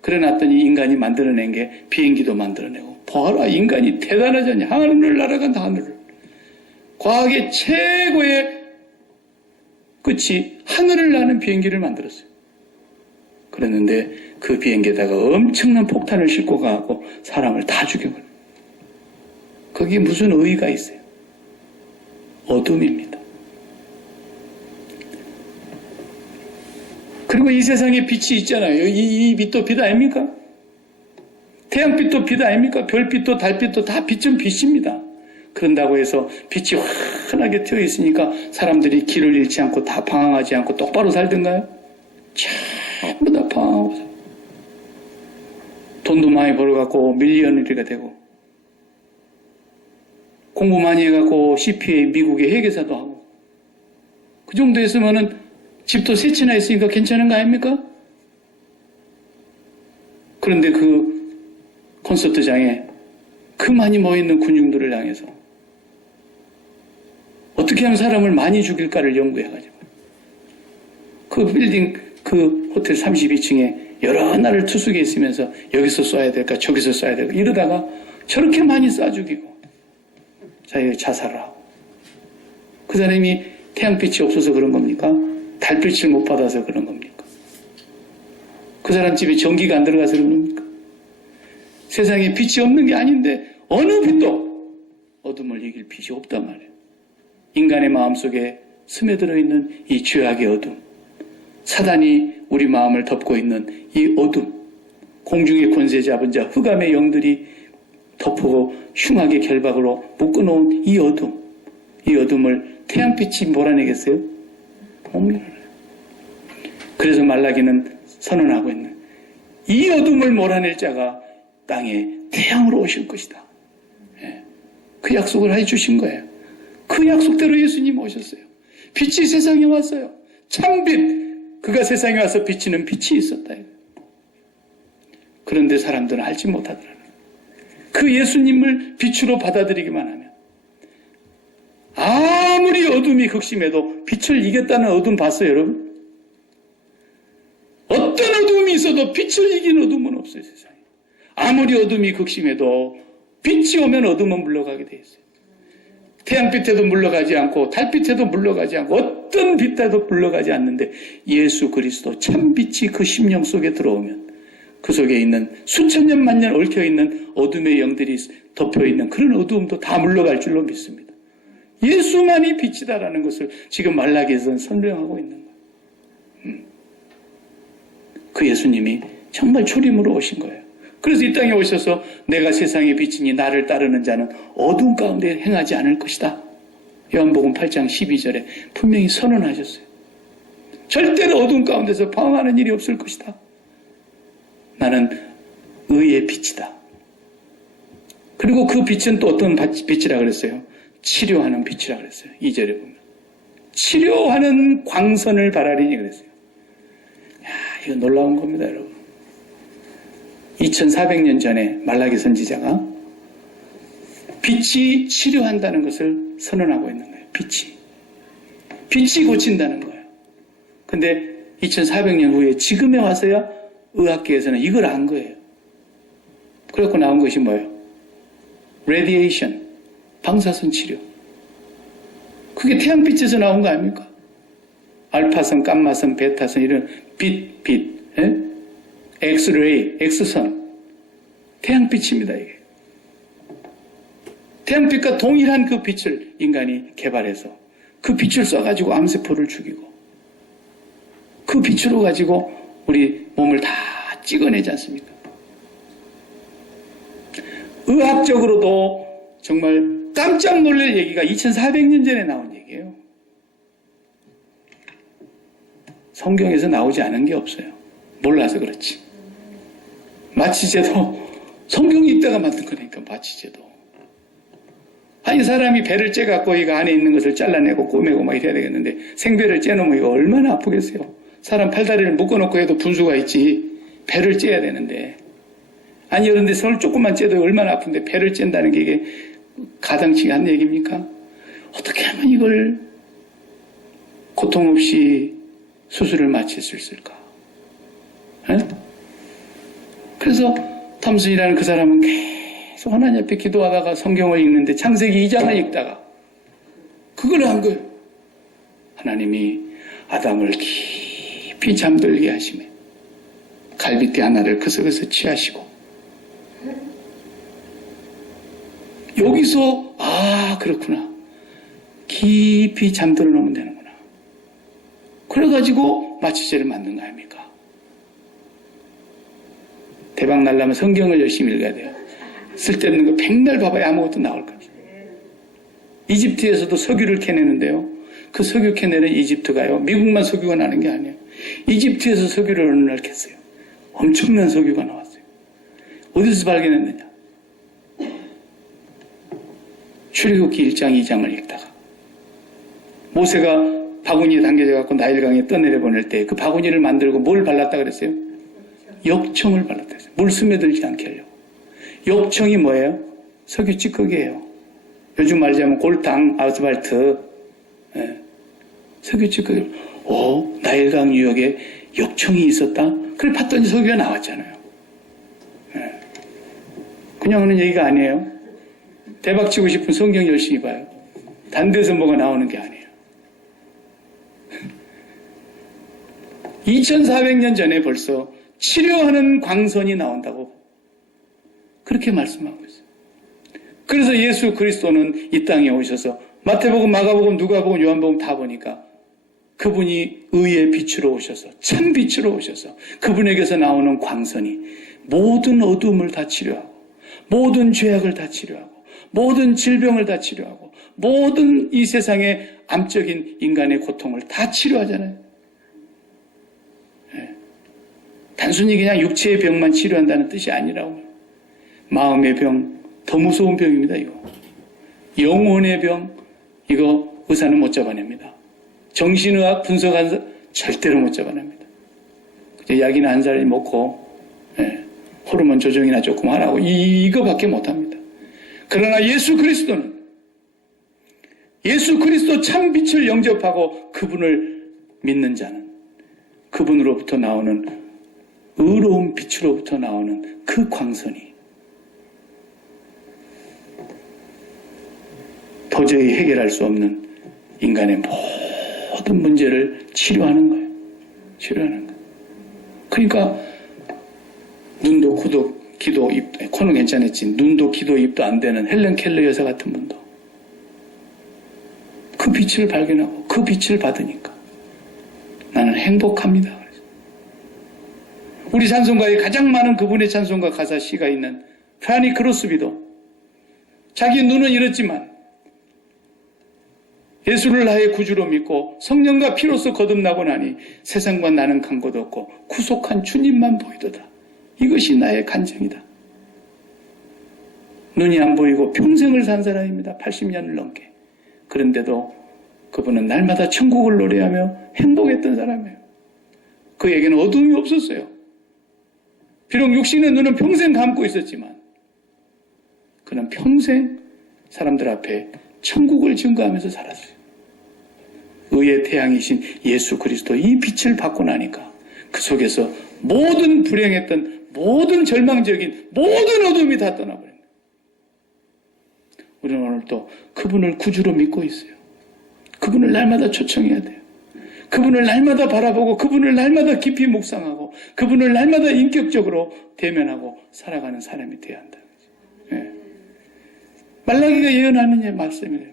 그래놨더니 인간이 만들어낸 게 비행기도 만들어내고, 봐라, 인간이 대단하지 않냐? 하늘을 날아간다, 하늘을. 과학의 최고의 끝이 하늘을 나는 비행기를 만들었어요. 그랬는데 그 비행기에다가 엄청난 폭탄을 싣고 가고 사람을 다 죽여버려요. 거기에 무슨 의의가 있어요? 어둠입니다. 그리고 이 세상에 빛이 있잖아요. 이 빛도 빛 아닙니까? 태양빛도 빛 아닙니까? 별빛도 달빛도 다 빛은 빛입니다. 그런다고 해서 빛이 환하게 튀어 있으니까 사람들이 길을 잃지 않고 다 방황하지 않고 똑바로 살던가요? 전부 다 방황하고 살아요. 돈도 많이 벌어갖고 밀리언어리가 되고, 공부 많이 해갖고 CPA 미국의 회계사도 하고, 그 정도 했으면은 집도 세 채나 있으니까 괜찮은 거 아닙니까? 그런데 그 콘서트장에 그 많이 모여있는 군중들을 향해서 어떻게 하면 사람을 많이 죽일까를 연구해가지고 그 빌딩, 그 호텔 32층에 여러 날을 투숙해 있으면서 여기서 쏴야 될까 저기서 쏴야 될까 이러다가 저렇게 많이 쏴 죽이고 자기가 자살을 하고, 그 사람이 태양빛이 없어서 그런 겁니까? 달빛을 못 받아서 그런 겁니까? 그 사람 집에 전기가 안 들어가서 그런 겁니까? 세상에 빛이 없는 게 아닌데 어느 빛도 어둠을 이길 빛이 없단 말이에요. 인간의 마음속에 스며들어 있는 이 죄악의 어둠, 사단이 우리 마음을 덮고 있는 이 어둠, 공중의 권세 잡은 자 흑암의 영들이 덮고 흉하게 결박으로 묶어놓은 이 어둠, 이 어둠을 태양빛이 몰아내겠어요? 못 밀어내요. 그래서 말라기는 선언하고 있는 이 어둠을 몰아낼 자가 땅에 태양으로 오실 것이다. 그 약속을 해주신 거예요. 그 약속대로 예수님 오셨어요. 빛이 세상에 왔어요. 참빛, 그가 세상에 와서 비치는 빛이 있었다. 그런데 사람들은 알지 못하더라고요. 그 예수님을 빛으로 받아들이기만 하면 아무리 어둠이 극심해도 빛을 이겼다는 어둠 봤어요, 여러분? 어떤 어둠이 있어도 빛을 이긴 어둠은 없어요, 세상에. 아무리 어둠이 극심해도 빛이 오면 어둠은 물러가게 돼 있어요. 태양빛에도 물러가지 않고 달빛에도 물러가지 않고 어떤 빛에도 불러가지 않는데 예수 그리스도 참빛이 그 심령 속에 들어오면 그 속에 있는 수천 년 만년 얽혀있는 어둠의 영들이 덮여있는 그런 어두움도 다 물러갈 줄로 믿습니다. 예수만이 빛이다라는 것을 지금 말라기에서는 설명하고 있는 거예요. 그 예수님이 정말 초림으로 오신 거예요. 그래서 이 땅에 오셔서 내가 세상의 빛이니 나를 따르는 자는 어두운 가운데 행하지 않을 것이다. 요한복음 8장 12절에 분명히 선언하셨어요. 절대로 어두운 가운데서 방황하는 일이 없을 것이다. 나는 의의 빛이다. 그리고 그 빛은 또 어떤 빛이라 그랬어요? 치료하는 빛이라 그랬어요. 2절에 보면. 치료하는 광선을 바라리니 그랬어요. 야, 이거 놀라운 겁니다, 여러분. 2400년 전에 말라기 선지자가 빛이 치료한다는 것을 선언하고 있는 거예요. 빛이 고친다는 거예요. 근데 2400년 후에 지금에 와서야 의학계에서는 이걸 안 거예요. 그래갖고 나온 것이 뭐예요? 레디에이션, 방사선 치료. 그게 태양빛에서 나온 거 아닙니까? 알파선, 감마선, 베타선 이런 빛, 예? 엑스레이, 엑스선, 태양빛입니다. 이게 태양빛과 동일한 그 빛을 인간이 개발해서 그 빛을 쏴가지고 암세포를 죽이고 그 빛으로 가지고 우리 몸을 다 찍어내지 않습니까? 의학적으로도 정말 깜짝 놀랄 얘기가 2400년 전에 나온 얘기예요. 성경에서 나오지 않은 게 없어요. 몰라서 그렇지. 마취제도 성경이 있다가 만든 거니까 마취제도. 아니 사람이 배를 째갖고 이거 안에 있는 것을 잘라내고 꼬매고 막 이래야 되겠는데 생배를 째놓으면 이거 얼마나 아프겠어요. 사람 팔다리를 묶어놓고 해도 분수가 있지 배를 째야 되는데 아니 그런데 손을 조금만 째도 얼마나 아픈데 배를 쨘다는 게 이게 가당치 않은 얘기입니까? 어떻게 하면 이걸 고통 없이 수술을 마칠 수 있을까? 에? 그래서 탐슨이라는 그 사람은 계속 하나님 앞에 기도하다가 성경을 읽는데 창세기 2장을 읽다가 그걸 한 거예요. 하나님이 아담을 깊이 잠들게 하시며 갈빗대 하나를 그 속에서 취하시고 여기서 그렇구나. 깊이 잠들어 놓으면 되는구나. 그래가지고 마취제를 만든 거 아닙니까? 대박 날려면 성경을 열심히 읽어야 돼요. 쓸데없는 거 백날 봐봐야 아무것도 나올 거예요. 이집트에서도 석유를 캐내는데요. 그 석유 캐내는 이집트가요. 미국만 석유가 나는 게 아니에요. 이집트에서 석유를 어느 날 캤어요. 엄청난 석유가 나왔어요. 어디서 발견했느냐? 출애굽기 1장 2장을 읽다가 모세가 바구니에 담겨져 갖고 나일강에 떠내려 보낼 때 그 바구니를 만들고 뭘 발랐다 그랬어요? 역청을 발랐다 그랬어요. 물 스며들지 않게 하려고. 역청이 뭐예요? 석유 찌꺼기예요. 요즘 말하자면 골탕, 아스팔트, 석유 찌꺼기. 나일강 유역에 역청이 있었다? 그걸 봤더니 석유가 나왔잖아요. 그냥 하는 얘기가 아니에요. 대박 치고 싶은 성경 열심히 봐요. 단 데서 뭐가 나오는 게 아니에요. 2400년 전에 벌써 치료하는 광선이 나온다고 그렇게 말씀하고 있어요. 그래서 예수 그리스도는 이 땅에 오셔서 마태복음, 마가복음, 누가복음, 요한복음 다 보니까 그분이 의의 빛으로 오셔서 참 빛으로 오셔서 그분에게서 나오는 광선이 모든 어두움을 다 치료하고 모든 죄악을 다 치료하고 모든 질병을 다 치료하고 모든 이 세상의 암적인 인간의 고통을 다 치료하잖아요. 단순히 그냥 육체의 병만 치료한다는 뜻이 아니라고. 마음의 병, 더 무서운 병입니다. 이거 영혼의 병, 이거 의사는 못 잡아냅니다. 정신의학 분석한 절대로 못 잡아냅니다. 약이나 한 살 먹고 호르몬 조정이나 조금 하라고 이거밖에 못합니다. 그러나 예수 그리스도는 예수 그리스도 참 빛을 영접하고 그분을 믿는 자는 그분으로부터 나오는 의로운 빛으로부터 나오는 그 광선이 도저히 해결할 수 없는 인간의 모든 문제를 치료하는 거예요. 치료하는 거예요. 그러니까 눈도 코도 귀도 입, 코는 괜찮았지 눈도 귀도 입도 안 되는 헬렌 켈러 여사 같은 분도 그 빛을 발견하고 그 빛을 받으니까 나는 행복합니다. 우리 찬송가에 가장 많은 그분의 찬송가 가사 시가 있는 프라니 크로스비도 자기 눈은 이렇지만 예수를 나의 구주로 믿고 성령과 피로써 거듭나고 나니 세상과 나는 간 곳 없고 구속한 주님만 보이도다. 이것이 나의 간증이다. 눈이 안 보이고 평생을 산 사람입니다. 80년을 넘게. 그런데도 그분은 날마다 천국을 노래하며 행복했던 사람이에요. 그에게는 어둠이 없었어요. 비록 육신의 눈은 평생 감고 있었지만 그는 평생 사람들 앞에 천국을 증거하면서 살았어요. 의의 태양이신 예수 그리스도 이 빛을 받고 나니까 그 속에서 모든 불행했던 모든 절망적인 모든 어둠이 다 떠나버린 거예요. 우리는 오늘 또 그분을 구주로 믿고 있어요. 그분을 날마다 초청해야 돼요. 그분을 날마다 바라보고 그분을 날마다 깊이 묵상하고 그분을 날마다 인격적으로 대면하고 살아가는 사람이 되어야 한다는 거죠. 예. 말라기가 예언하는 말씀이래요.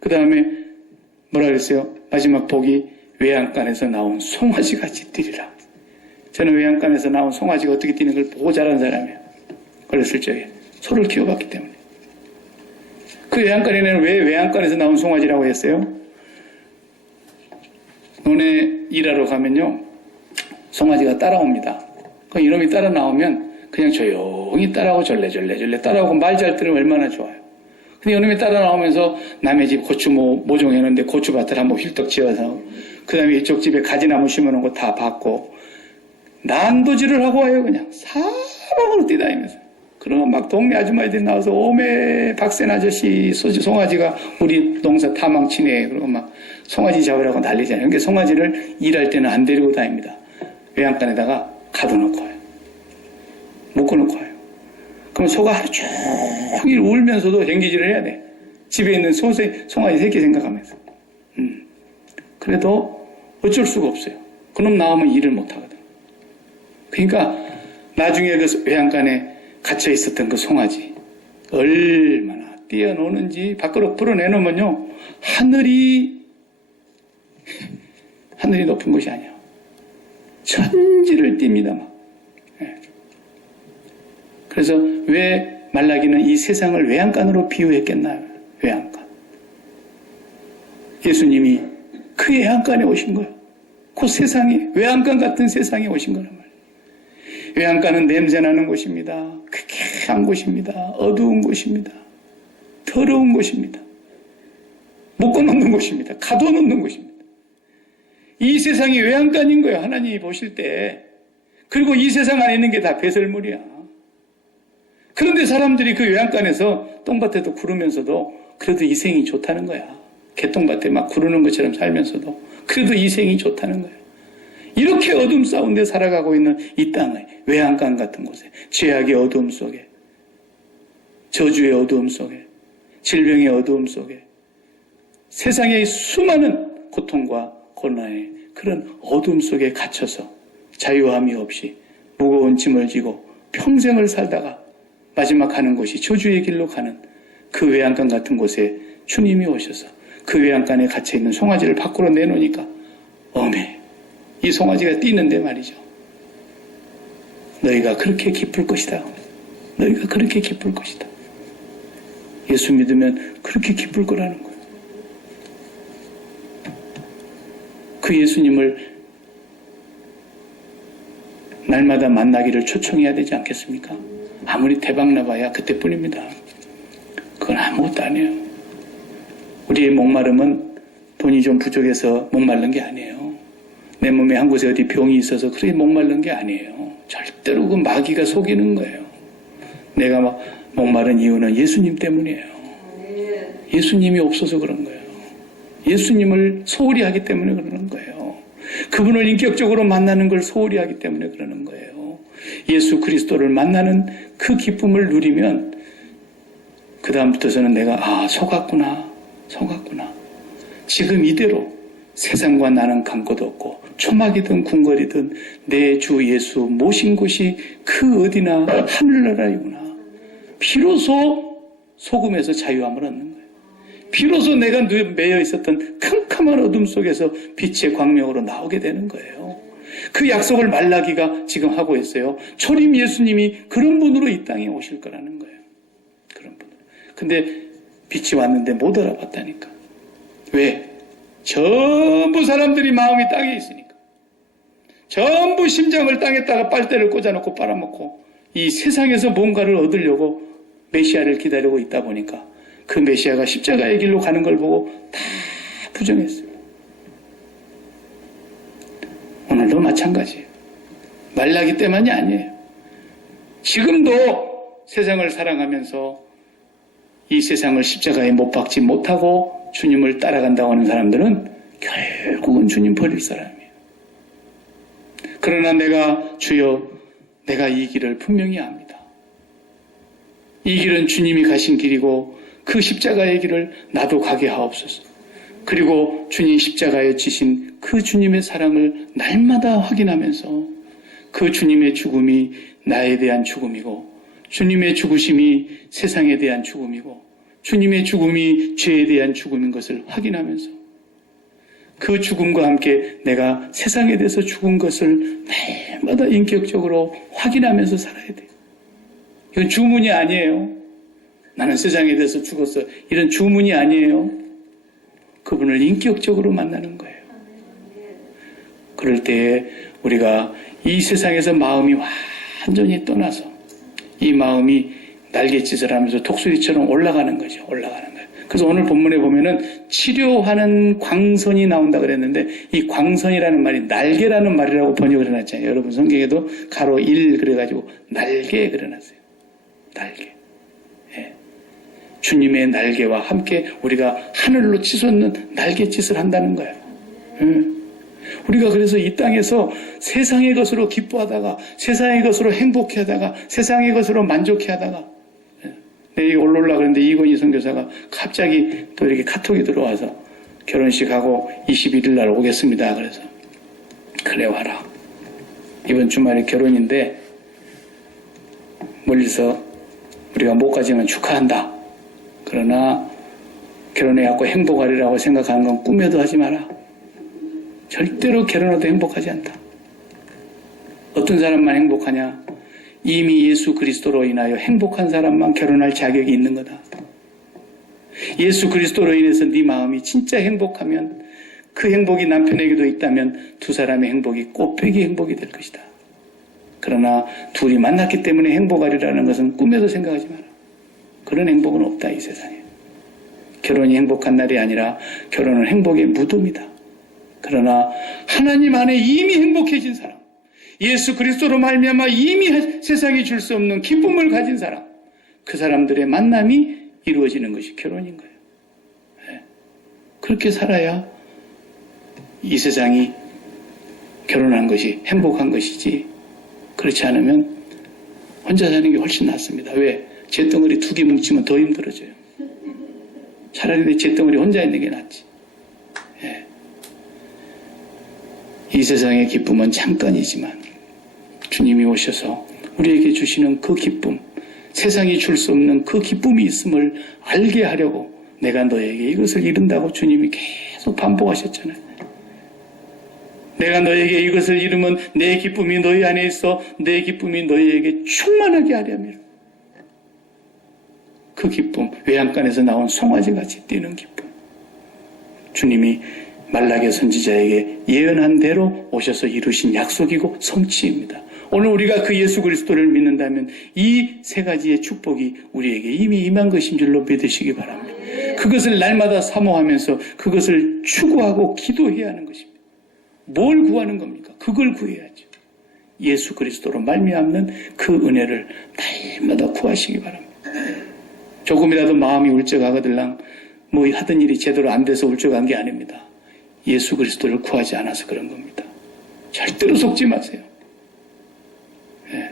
그 다음에 뭐라 그랬어요? 마지막 복이 외양간에서 나온 송아지같이 뛰리라. 저는 외양간에서 나온 송아지가 어떻게 뛰는 걸 보고 자란 사람이에요. 어렸을 적에 소를 키워봤기 때문에. 그 외양간에는 왜 외양간에서 나온 송아지라고 했어요? 논에 일하러 가면요 송아지가 따라옵니다. 그 이놈이 따라 나오면 그냥 조용히 따라오고 절레절레 따라오고 말 잘 들으면 얼마나 좋아요. 근데 이놈이 따라 나오면서 남의 집 고추 모종했는데 고추밭을 한번 힐떡 지어서 그 다음에 이쪽 집에 가지나무 심어놓은 거 다 받고 난도질을 하고 와요. 그냥 사방으로 뛰다니면서. 그러면 막 동네 아줌마들이 나와서 오메 박센 아저씨 송아지가 우리 농사 다 망치네. 그러고 막 송아지 잡으라고 난리잖아요. 그러니까 송아지를 일할 때는 안 데리고 다닙니다. 외양간에다가 가둬놓고 와요. 묶어놓고 와요. 그럼 소가 하루 종일 울면서도 행기질을 해야 돼. 집에 있는 송아지 새끼 생각하면서. 그래도 어쩔 수가 없어요. 그놈 나오면 일을 못하거든. 그러니까 나중에 그 외양간에 갇혀 있었던 그 송아지 얼마나 뛰어노는지 밖으로 풀어내놓으면요 하늘이 높은 것이 아니야. 천지를 띱니다 막. 네. 그래서 왜 말라기는 이 세상을 외양간으로 비유했겠나요? 외양간. 예수님이 그 외양간에 오신 거예요. 그 세상에 외양간 같은 세상에 오신 거란 말이에요. 외양간은 냄새나는 곳입니다. 쾌쾌한 곳입니다. 어두운 곳입니다. 더러운 곳입니다. 묶어놓는 곳입니다. 가둬놓는 곳입니다. 이 세상이 외양간인 거예요. 하나님이 보실 때. 그리고 이 세상 안에 있는 게 다 배설물이야. 그런데 사람들이 그 외양간에서 똥밭에도 구르면서도 그래도 이 생이 좋다는 거야. 개똥밭에 막 구르는 것처럼 살면서도 그래도 이 생이 좋다는 거야. 이렇게 어둠 가운데 살아가고 있는 이 땅의 외양간 같은 곳에 죄악의 어두움 속에 저주의 어두움 속에 질병의 어두움 속에 세상의 수많은 고통과 고난의 그런 어둠 속에 갇혀서 자유함이 없이 무거운 짐을 지고 평생을 살다가 마지막 가는 곳이 저주의 길로 가는 그 외양간 같은 곳에 주님이 오셔서 그 외양간에 갇혀있는 송아지를 밖으로 내놓으니까 어메 이 송아지가 뛰는데 말이죠. 너희가 그렇게 기쁠 것이다. 너희가 그렇게 기쁠 것이다. 예수 믿으면 그렇게 기쁠 거라는 거예요. 그 예수님을 날마다 만나기를 초청해야 되지 않겠습니까? 아무리 대박나봐야 그때뿐입니다. 그건 아무것도 아니에요. 우리의 목마름은 돈이 좀 부족해서 목마른 게 아니에요. 내 몸에 한 곳에 어디 병이 있어서 그렇게 목마른 게 아니에요. 절대로 그 마귀가 속이는 거예요. 내가 막 목마른 이유는 예수님 때문이에요. 예수님이 없어서 그런 거예요. 예수님을 소홀히 하기 때문에 그러는 거예요. 그분을 인격적으로 만나는 걸 소홀히 하기 때문에 그러는 거예요. 예수 그리스도를 만나는 그 기쁨을 누리면 그 다음부터서는 내가 속았구나. 지금 이대로 세상과 나는 간 곳 없고 초막이든 궁궐이든 내 주 예수 모신 곳이 그 어디나 하늘나라이구나. 비로소 소금에서 자유함을 얻는 거예요. 비로소 내가 매여 있었던 캄캄한 어둠 속에서 빛의 광명으로 나오게 되는 거예요. 그 약속을 말라기가 지금 하고 있어요. 초림 예수님이 그런 분으로 이 땅에 오실 거라는 거예요. 그런 분. 근데 빛이 왔는데 못 알아봤다니까. 왜? 전부 사람들이 마음이 땅에 있으니까. 전부 심장을 땅에다가 빨대를 꽂아놓고 빨아먹고 이 세상에서 뭔가를 얻으려고 메시아를 기다리고 있다 보니까 그 메시아가 십자가의 길로 가는 걸 보고 다 부정했어요. 오늘도 마찬가지예요. 말라기 때만이 아니에요. 지금도 세상을 사랑하면서 이 세상을 십자가에 못 박지 못하고 주님을 따라간다고 하는 사람들은 결국은 주님 버릴 사람이에요. 그러나 내가 주여 내가 이 길을 분명히 압니다. 이 길은 주님이 가신 길이고 그 십자가의 길을 나도 가게 하옵소서. 그리고 주님 십자가에 지신 그 주님의 사랑을 날마다 확인하면서 그 주님의 죽음이 나에 대한 죽음이고 주님의 죽으심이 세상에 대한 죽음이고 주님의 죽음이 죄에 대한 죽음인 것을 확인하면서 그 죽음과 함께 내가 세상에 대해서 죽은 것을 날마다 인격적으로 확인하면서 살아야 돼요. 이건 주문이 아니에요. 나는 세상에 대해서 죽었어. 이런 주문이 아니에요. 그분을 인격적으로 만나는 거예요. 그럴 때에 우리가 이 세상에서 마음이 완전히 떠나서 이 마음이 날갯짓을 하면서 독수리처럼 올라가는 거죠. 올라가는 거예요. 그래서 오늘 본문에 보면은 치료하는 광선이 나온다 그랬는데 이 광선이라는 말이 날개라는 말이라고 번역을 해놨잖아요. 여러분 성경에도 가로 1 그래가지고 날개 그려놨어요. 날개. 예. 주님의 날개와 함께 우리가 하늘로 치솟는 날갯짓을 한다는 거예요. 예. 우리가 그래서 이 땅에서 세상의 것으로 기뻐하다가 세상의 것으로 행복해하다가 세상의 것으로 만족해하다가 내가 올라오려고 그랬는데 이건희 선교사가 갑자기 또 이렇게 카톡이 들어와서 결혼식하고 21일 날 오겠습니다. 그래서 그래 와라. 이번 주말에 결혼인데 멀리서 우리가 못 가지만 축하한다. 그러나 결혼해갖고 행복하리라고 생각하는 건 꿈에도 하지 마라. 절대로 결혼해도 행복하지 않다. 어떤 사람만 행복하냐? 이미 예수 그리스도로 인하여 행복한 사람만 결혼할 자격이 있는 거다. 예수 그리스도로 인해서 네 마음이 진짜 행복하면 그 행복이 남편에게도 있다면 두 사람의 행복이 꽃배기 행복이 될 것이다. 그러나 둘이 만났기 때문에 행복하리라는 것은 꿈에도 생각하지 마라. 그런 행복은 없다 이 세상에. 결혼이 행복한 날이 아니라 결혼은 행복의 무덤이다. 그러나 하나님 안에 이미 행복해진 사람, 예수 그리스도로 말미암아 이미 세상이 줄 수 없는 기쁨을 가진 사람, 그 사람들의 만남이 이루어지는 것이 결혼인 거예요. 네. 그렇게 살아야 이 세상이 결혼한 것이 행복한 것이지 그렇지 않으면 혼자 사는 게 훨씬 낫습니다. 왜? 잿덩어리 2개 뭉치면 더 힘들어져요. 차라리 내 잿덩어리 혼자 있는 게 낫지. 네. 이 세상의 기쁨은 잠깐이지만 주님이 오셔서 우리에게 주시는 그 기쁨, 세상이 줄 수 없는 그 기쁨이 있음을 알게 하려고 내가 너에게 이것을 이룬다고 주님이 계속 반복하셨잖아요. 내가 너에게 이것을 이루면 내 기쁨이 너희 안에 있어 내 기쁨이 너희에게 충만하게 하려면 그 기쁨, 외양간에서 나온 송아지같이 뛰는 기쁨. 주님이 말라기 선지자에게 예언한 대로 오셔서 이루신 약속이고 성취입니다. 오늘 우리가 그 예수 그리스도를 믿는다면 이 세 가지의 축복이 우리에게 이미 임한 것인 줄로 믿으시기 바랍니다. 그것을 날마다 사모하면서 그것을 추구하고 기도해야 하는 것입니다. 뭘 구하는 겁니까? 그걸 구해야죠. 예수 그리스도로 말미암는 그 은혜를 날마다 구하시기 바랍니다. 조금이라도 마음이 울적하거들랑 뭐 하던 일이 제대로 안 돼서 울적한 게 아닙니다. 예수 그리스도를 구하지 않아서 그런 겁니다. 절대로 속지 마세요. 예.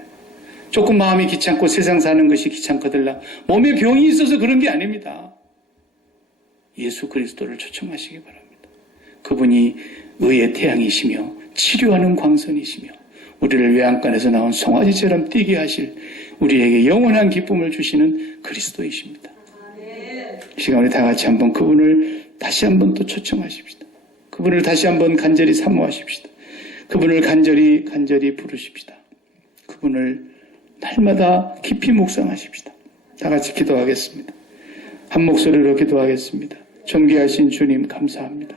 조금 마음이 귀찮고 세상 사는 것이 귀찮거들라 몸에 병이 있어서 그런 게 아닙니다. 예수 그리스도를 초청하시기 바랍니다. 그분이 의의 태양이시며 치료하는 광선이시며 우리를 외양간에서 나온 송아지처럼 뛰게 하실 우리에게 영원한 기쁨을 주시는 그리스도이십니다. 이 시간 우리 다 같이 한번 그분을 다시 한번 또 초청하십시다. 그분을 다시 한번 간절히 사모하십시다. 그분을 간절히 부르십시다. 그분을 날마다 깊이 묵상하십시다. 다 같이 기도하겠습니다. 한 목소리로 기도하겠습니다. 존귀하신 주님 감사합니다.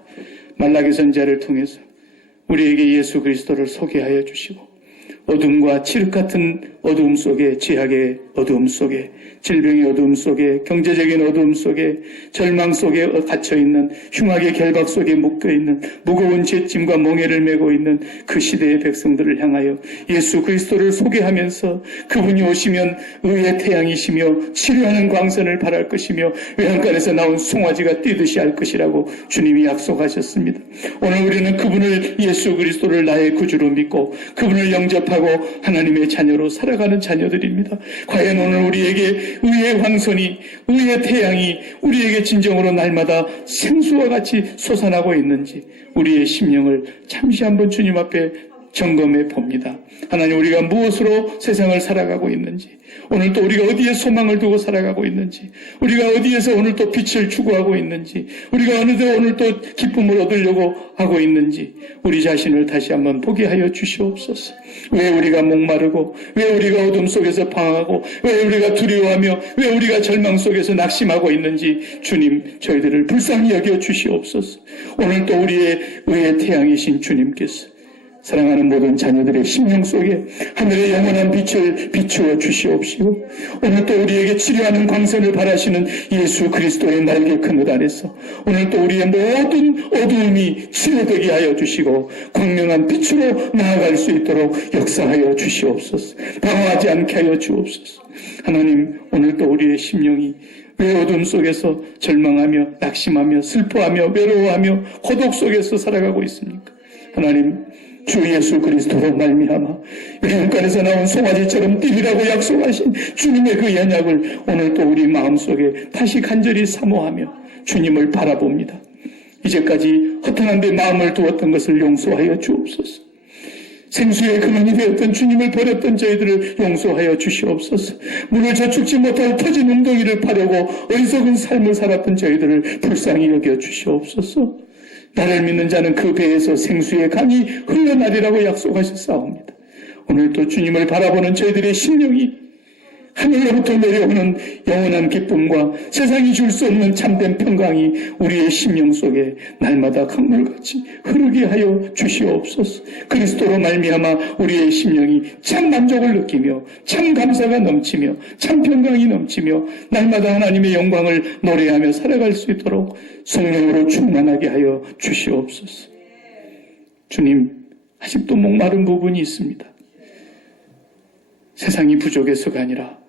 말라기 선지자를 통해서 우리에게 예수 그리스도를 소개하여 주시고 어둠과 칠흑 같은 어두움 속에, 죄악의 어두움 속에, 질병의 어두움 속에, 경제적인 어두움 속에, 절망 속에 갇혀있는, 흉악의 결박 속에 묶여있는, 무거운 죄짐과 몽해를 메고 있는 그 시대의 백성들을 향하여 예수 그리스도를 소개하면서 그분이 오시면 의의 태양이시며 치료하는 광선을 발할 것이며 외양간에서 나온 송아지가 뛰듯이 할 것이라고 주님이 약속하셨습니다. 오늘 우리는 그분을, 예수 그리스도를 나의 구주로 믿고 그분을 영접하고 하나님의 자녀로 살아가는 자녀들입니다. 과연 오늘 우리에게 의의 황선이, 의의 태양이 우리에게 진정으로 날마다 생수와 같이 솟아나고 있는지 우리의 심령을 잠시 한번 주님 앞에 점검해 봅니다. 하나님, 우리가 무엇으로 세상을 살아가고 있는지, 오늘 또 우리가 어디에 소망을 두고 살아가고 있는지, 우리가 어디에서 오늘 또 빛을 추구하고 있는지, 우리가 어느새 오늘 또 기쁨을 얻으려고 하고 있는지 우리 자신을 다시 한번 보게 하여 주시옵소서. 왜 우리가 목마르고, 왜 우리가 어둠 속에서 방황하고, 왜 우리가 두려워하며, 왜 우리가 절망 속에서 낙심하고 있는지 주님, 저희들을 불쌍히 여겨 주시옵소서. 오늘 또 우리의 의의 태양이신 주님께서 사랑하는 모든 자녀들의 심령 속에 하늘의 영원한 빛을 비추어 주시옵시고, 오늘 또 우리에게 치료하는 광선을 바라시는 예수 그리스도의 날개 그늘 안에서 오늘 또 우리의 모든 어두움이 치료되게 하여 주시고 광명한 빛으로 나아갈 수 있도록 역사하여 주시옵소서. 방황하지 않게 하여 주옵소서. 하나님, 오늘 또 우리의 심령이 왜 어둠 속에서 절망하며 낙심하며 슬퍼하며 외로워하며 고독 속에서 살아가고 있습니까? 하나님, 주 예수 그리스도로 말미암아 외양간에서 나온 송아지처럼 뛰리라고 약속하신 주님의 그 연약을 오늘 또 우리 마음속에 다시 간절히 사모하며 주님을 바라봅니다. 이제까지 허탄한 데 마음을 두었던 것을 용서하여 주옵소서. 생수의 근원이 되었던 주님을 버렸던 저희들을 용서하여 주시옵소서. 물을 저축지 못할 터진 웅덩이를 파려고 어리석은 삶을 살았던 저희들을 불쌍히 여겨 주시옵소서. 나를 믿는 자는 그 배에서 생수의 강이 흘러나리라고 약속하셨사옵니다. 오늘 또 주님을 바라보는 저희들의 심령이 하늘로부터 내려오는 영원한 기쁨과 세상이 줄 수 없는 참된 평강이 우리의 심령 속에 날마다 강물같이 흐르게 하여 주시옵소서. 그리스도로 말미암아 우리의 심령이 참 만족을 느끼며 참 감사가 넘치며 참 평강이 넘치며 날마다 하나님의 영광을 노래하며 살아갈 수 있도록 성령으로 충만하게 하여 주시옵소서. 주님, 아직도 목마른 부분이 있습니다. 세상이 부족해서가 아니라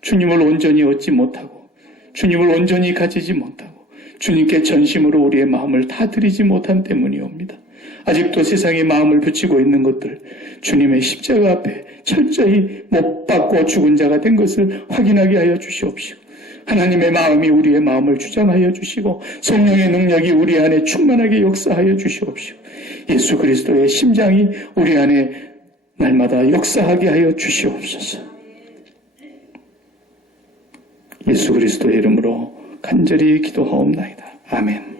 주님을 온전히 얻지 못하고 주님을 온전히 가지지 못하고 주님께 전심으로 우리의 마음을 다 드리지 못한 때문이옵니다. 아직도 세상에 마음을 붙이고 있는 것들, 주님의 십자가 앞에 철저히 못 박고 죽은 자가 된 것을 확인하게 하여 주시옵시고, 하나님의 마음이 우리의 마음을 주장하여 주시고 성령의 능력이 우리 안에 충만하게 역사하여 주시옵시고, 예수 그리스도의 심장이 우리 안에 날마다 역사하게 하여 주시옵소서. 예수 그리스도의 이름으로 간절히 기도하옵나이다. 아멘.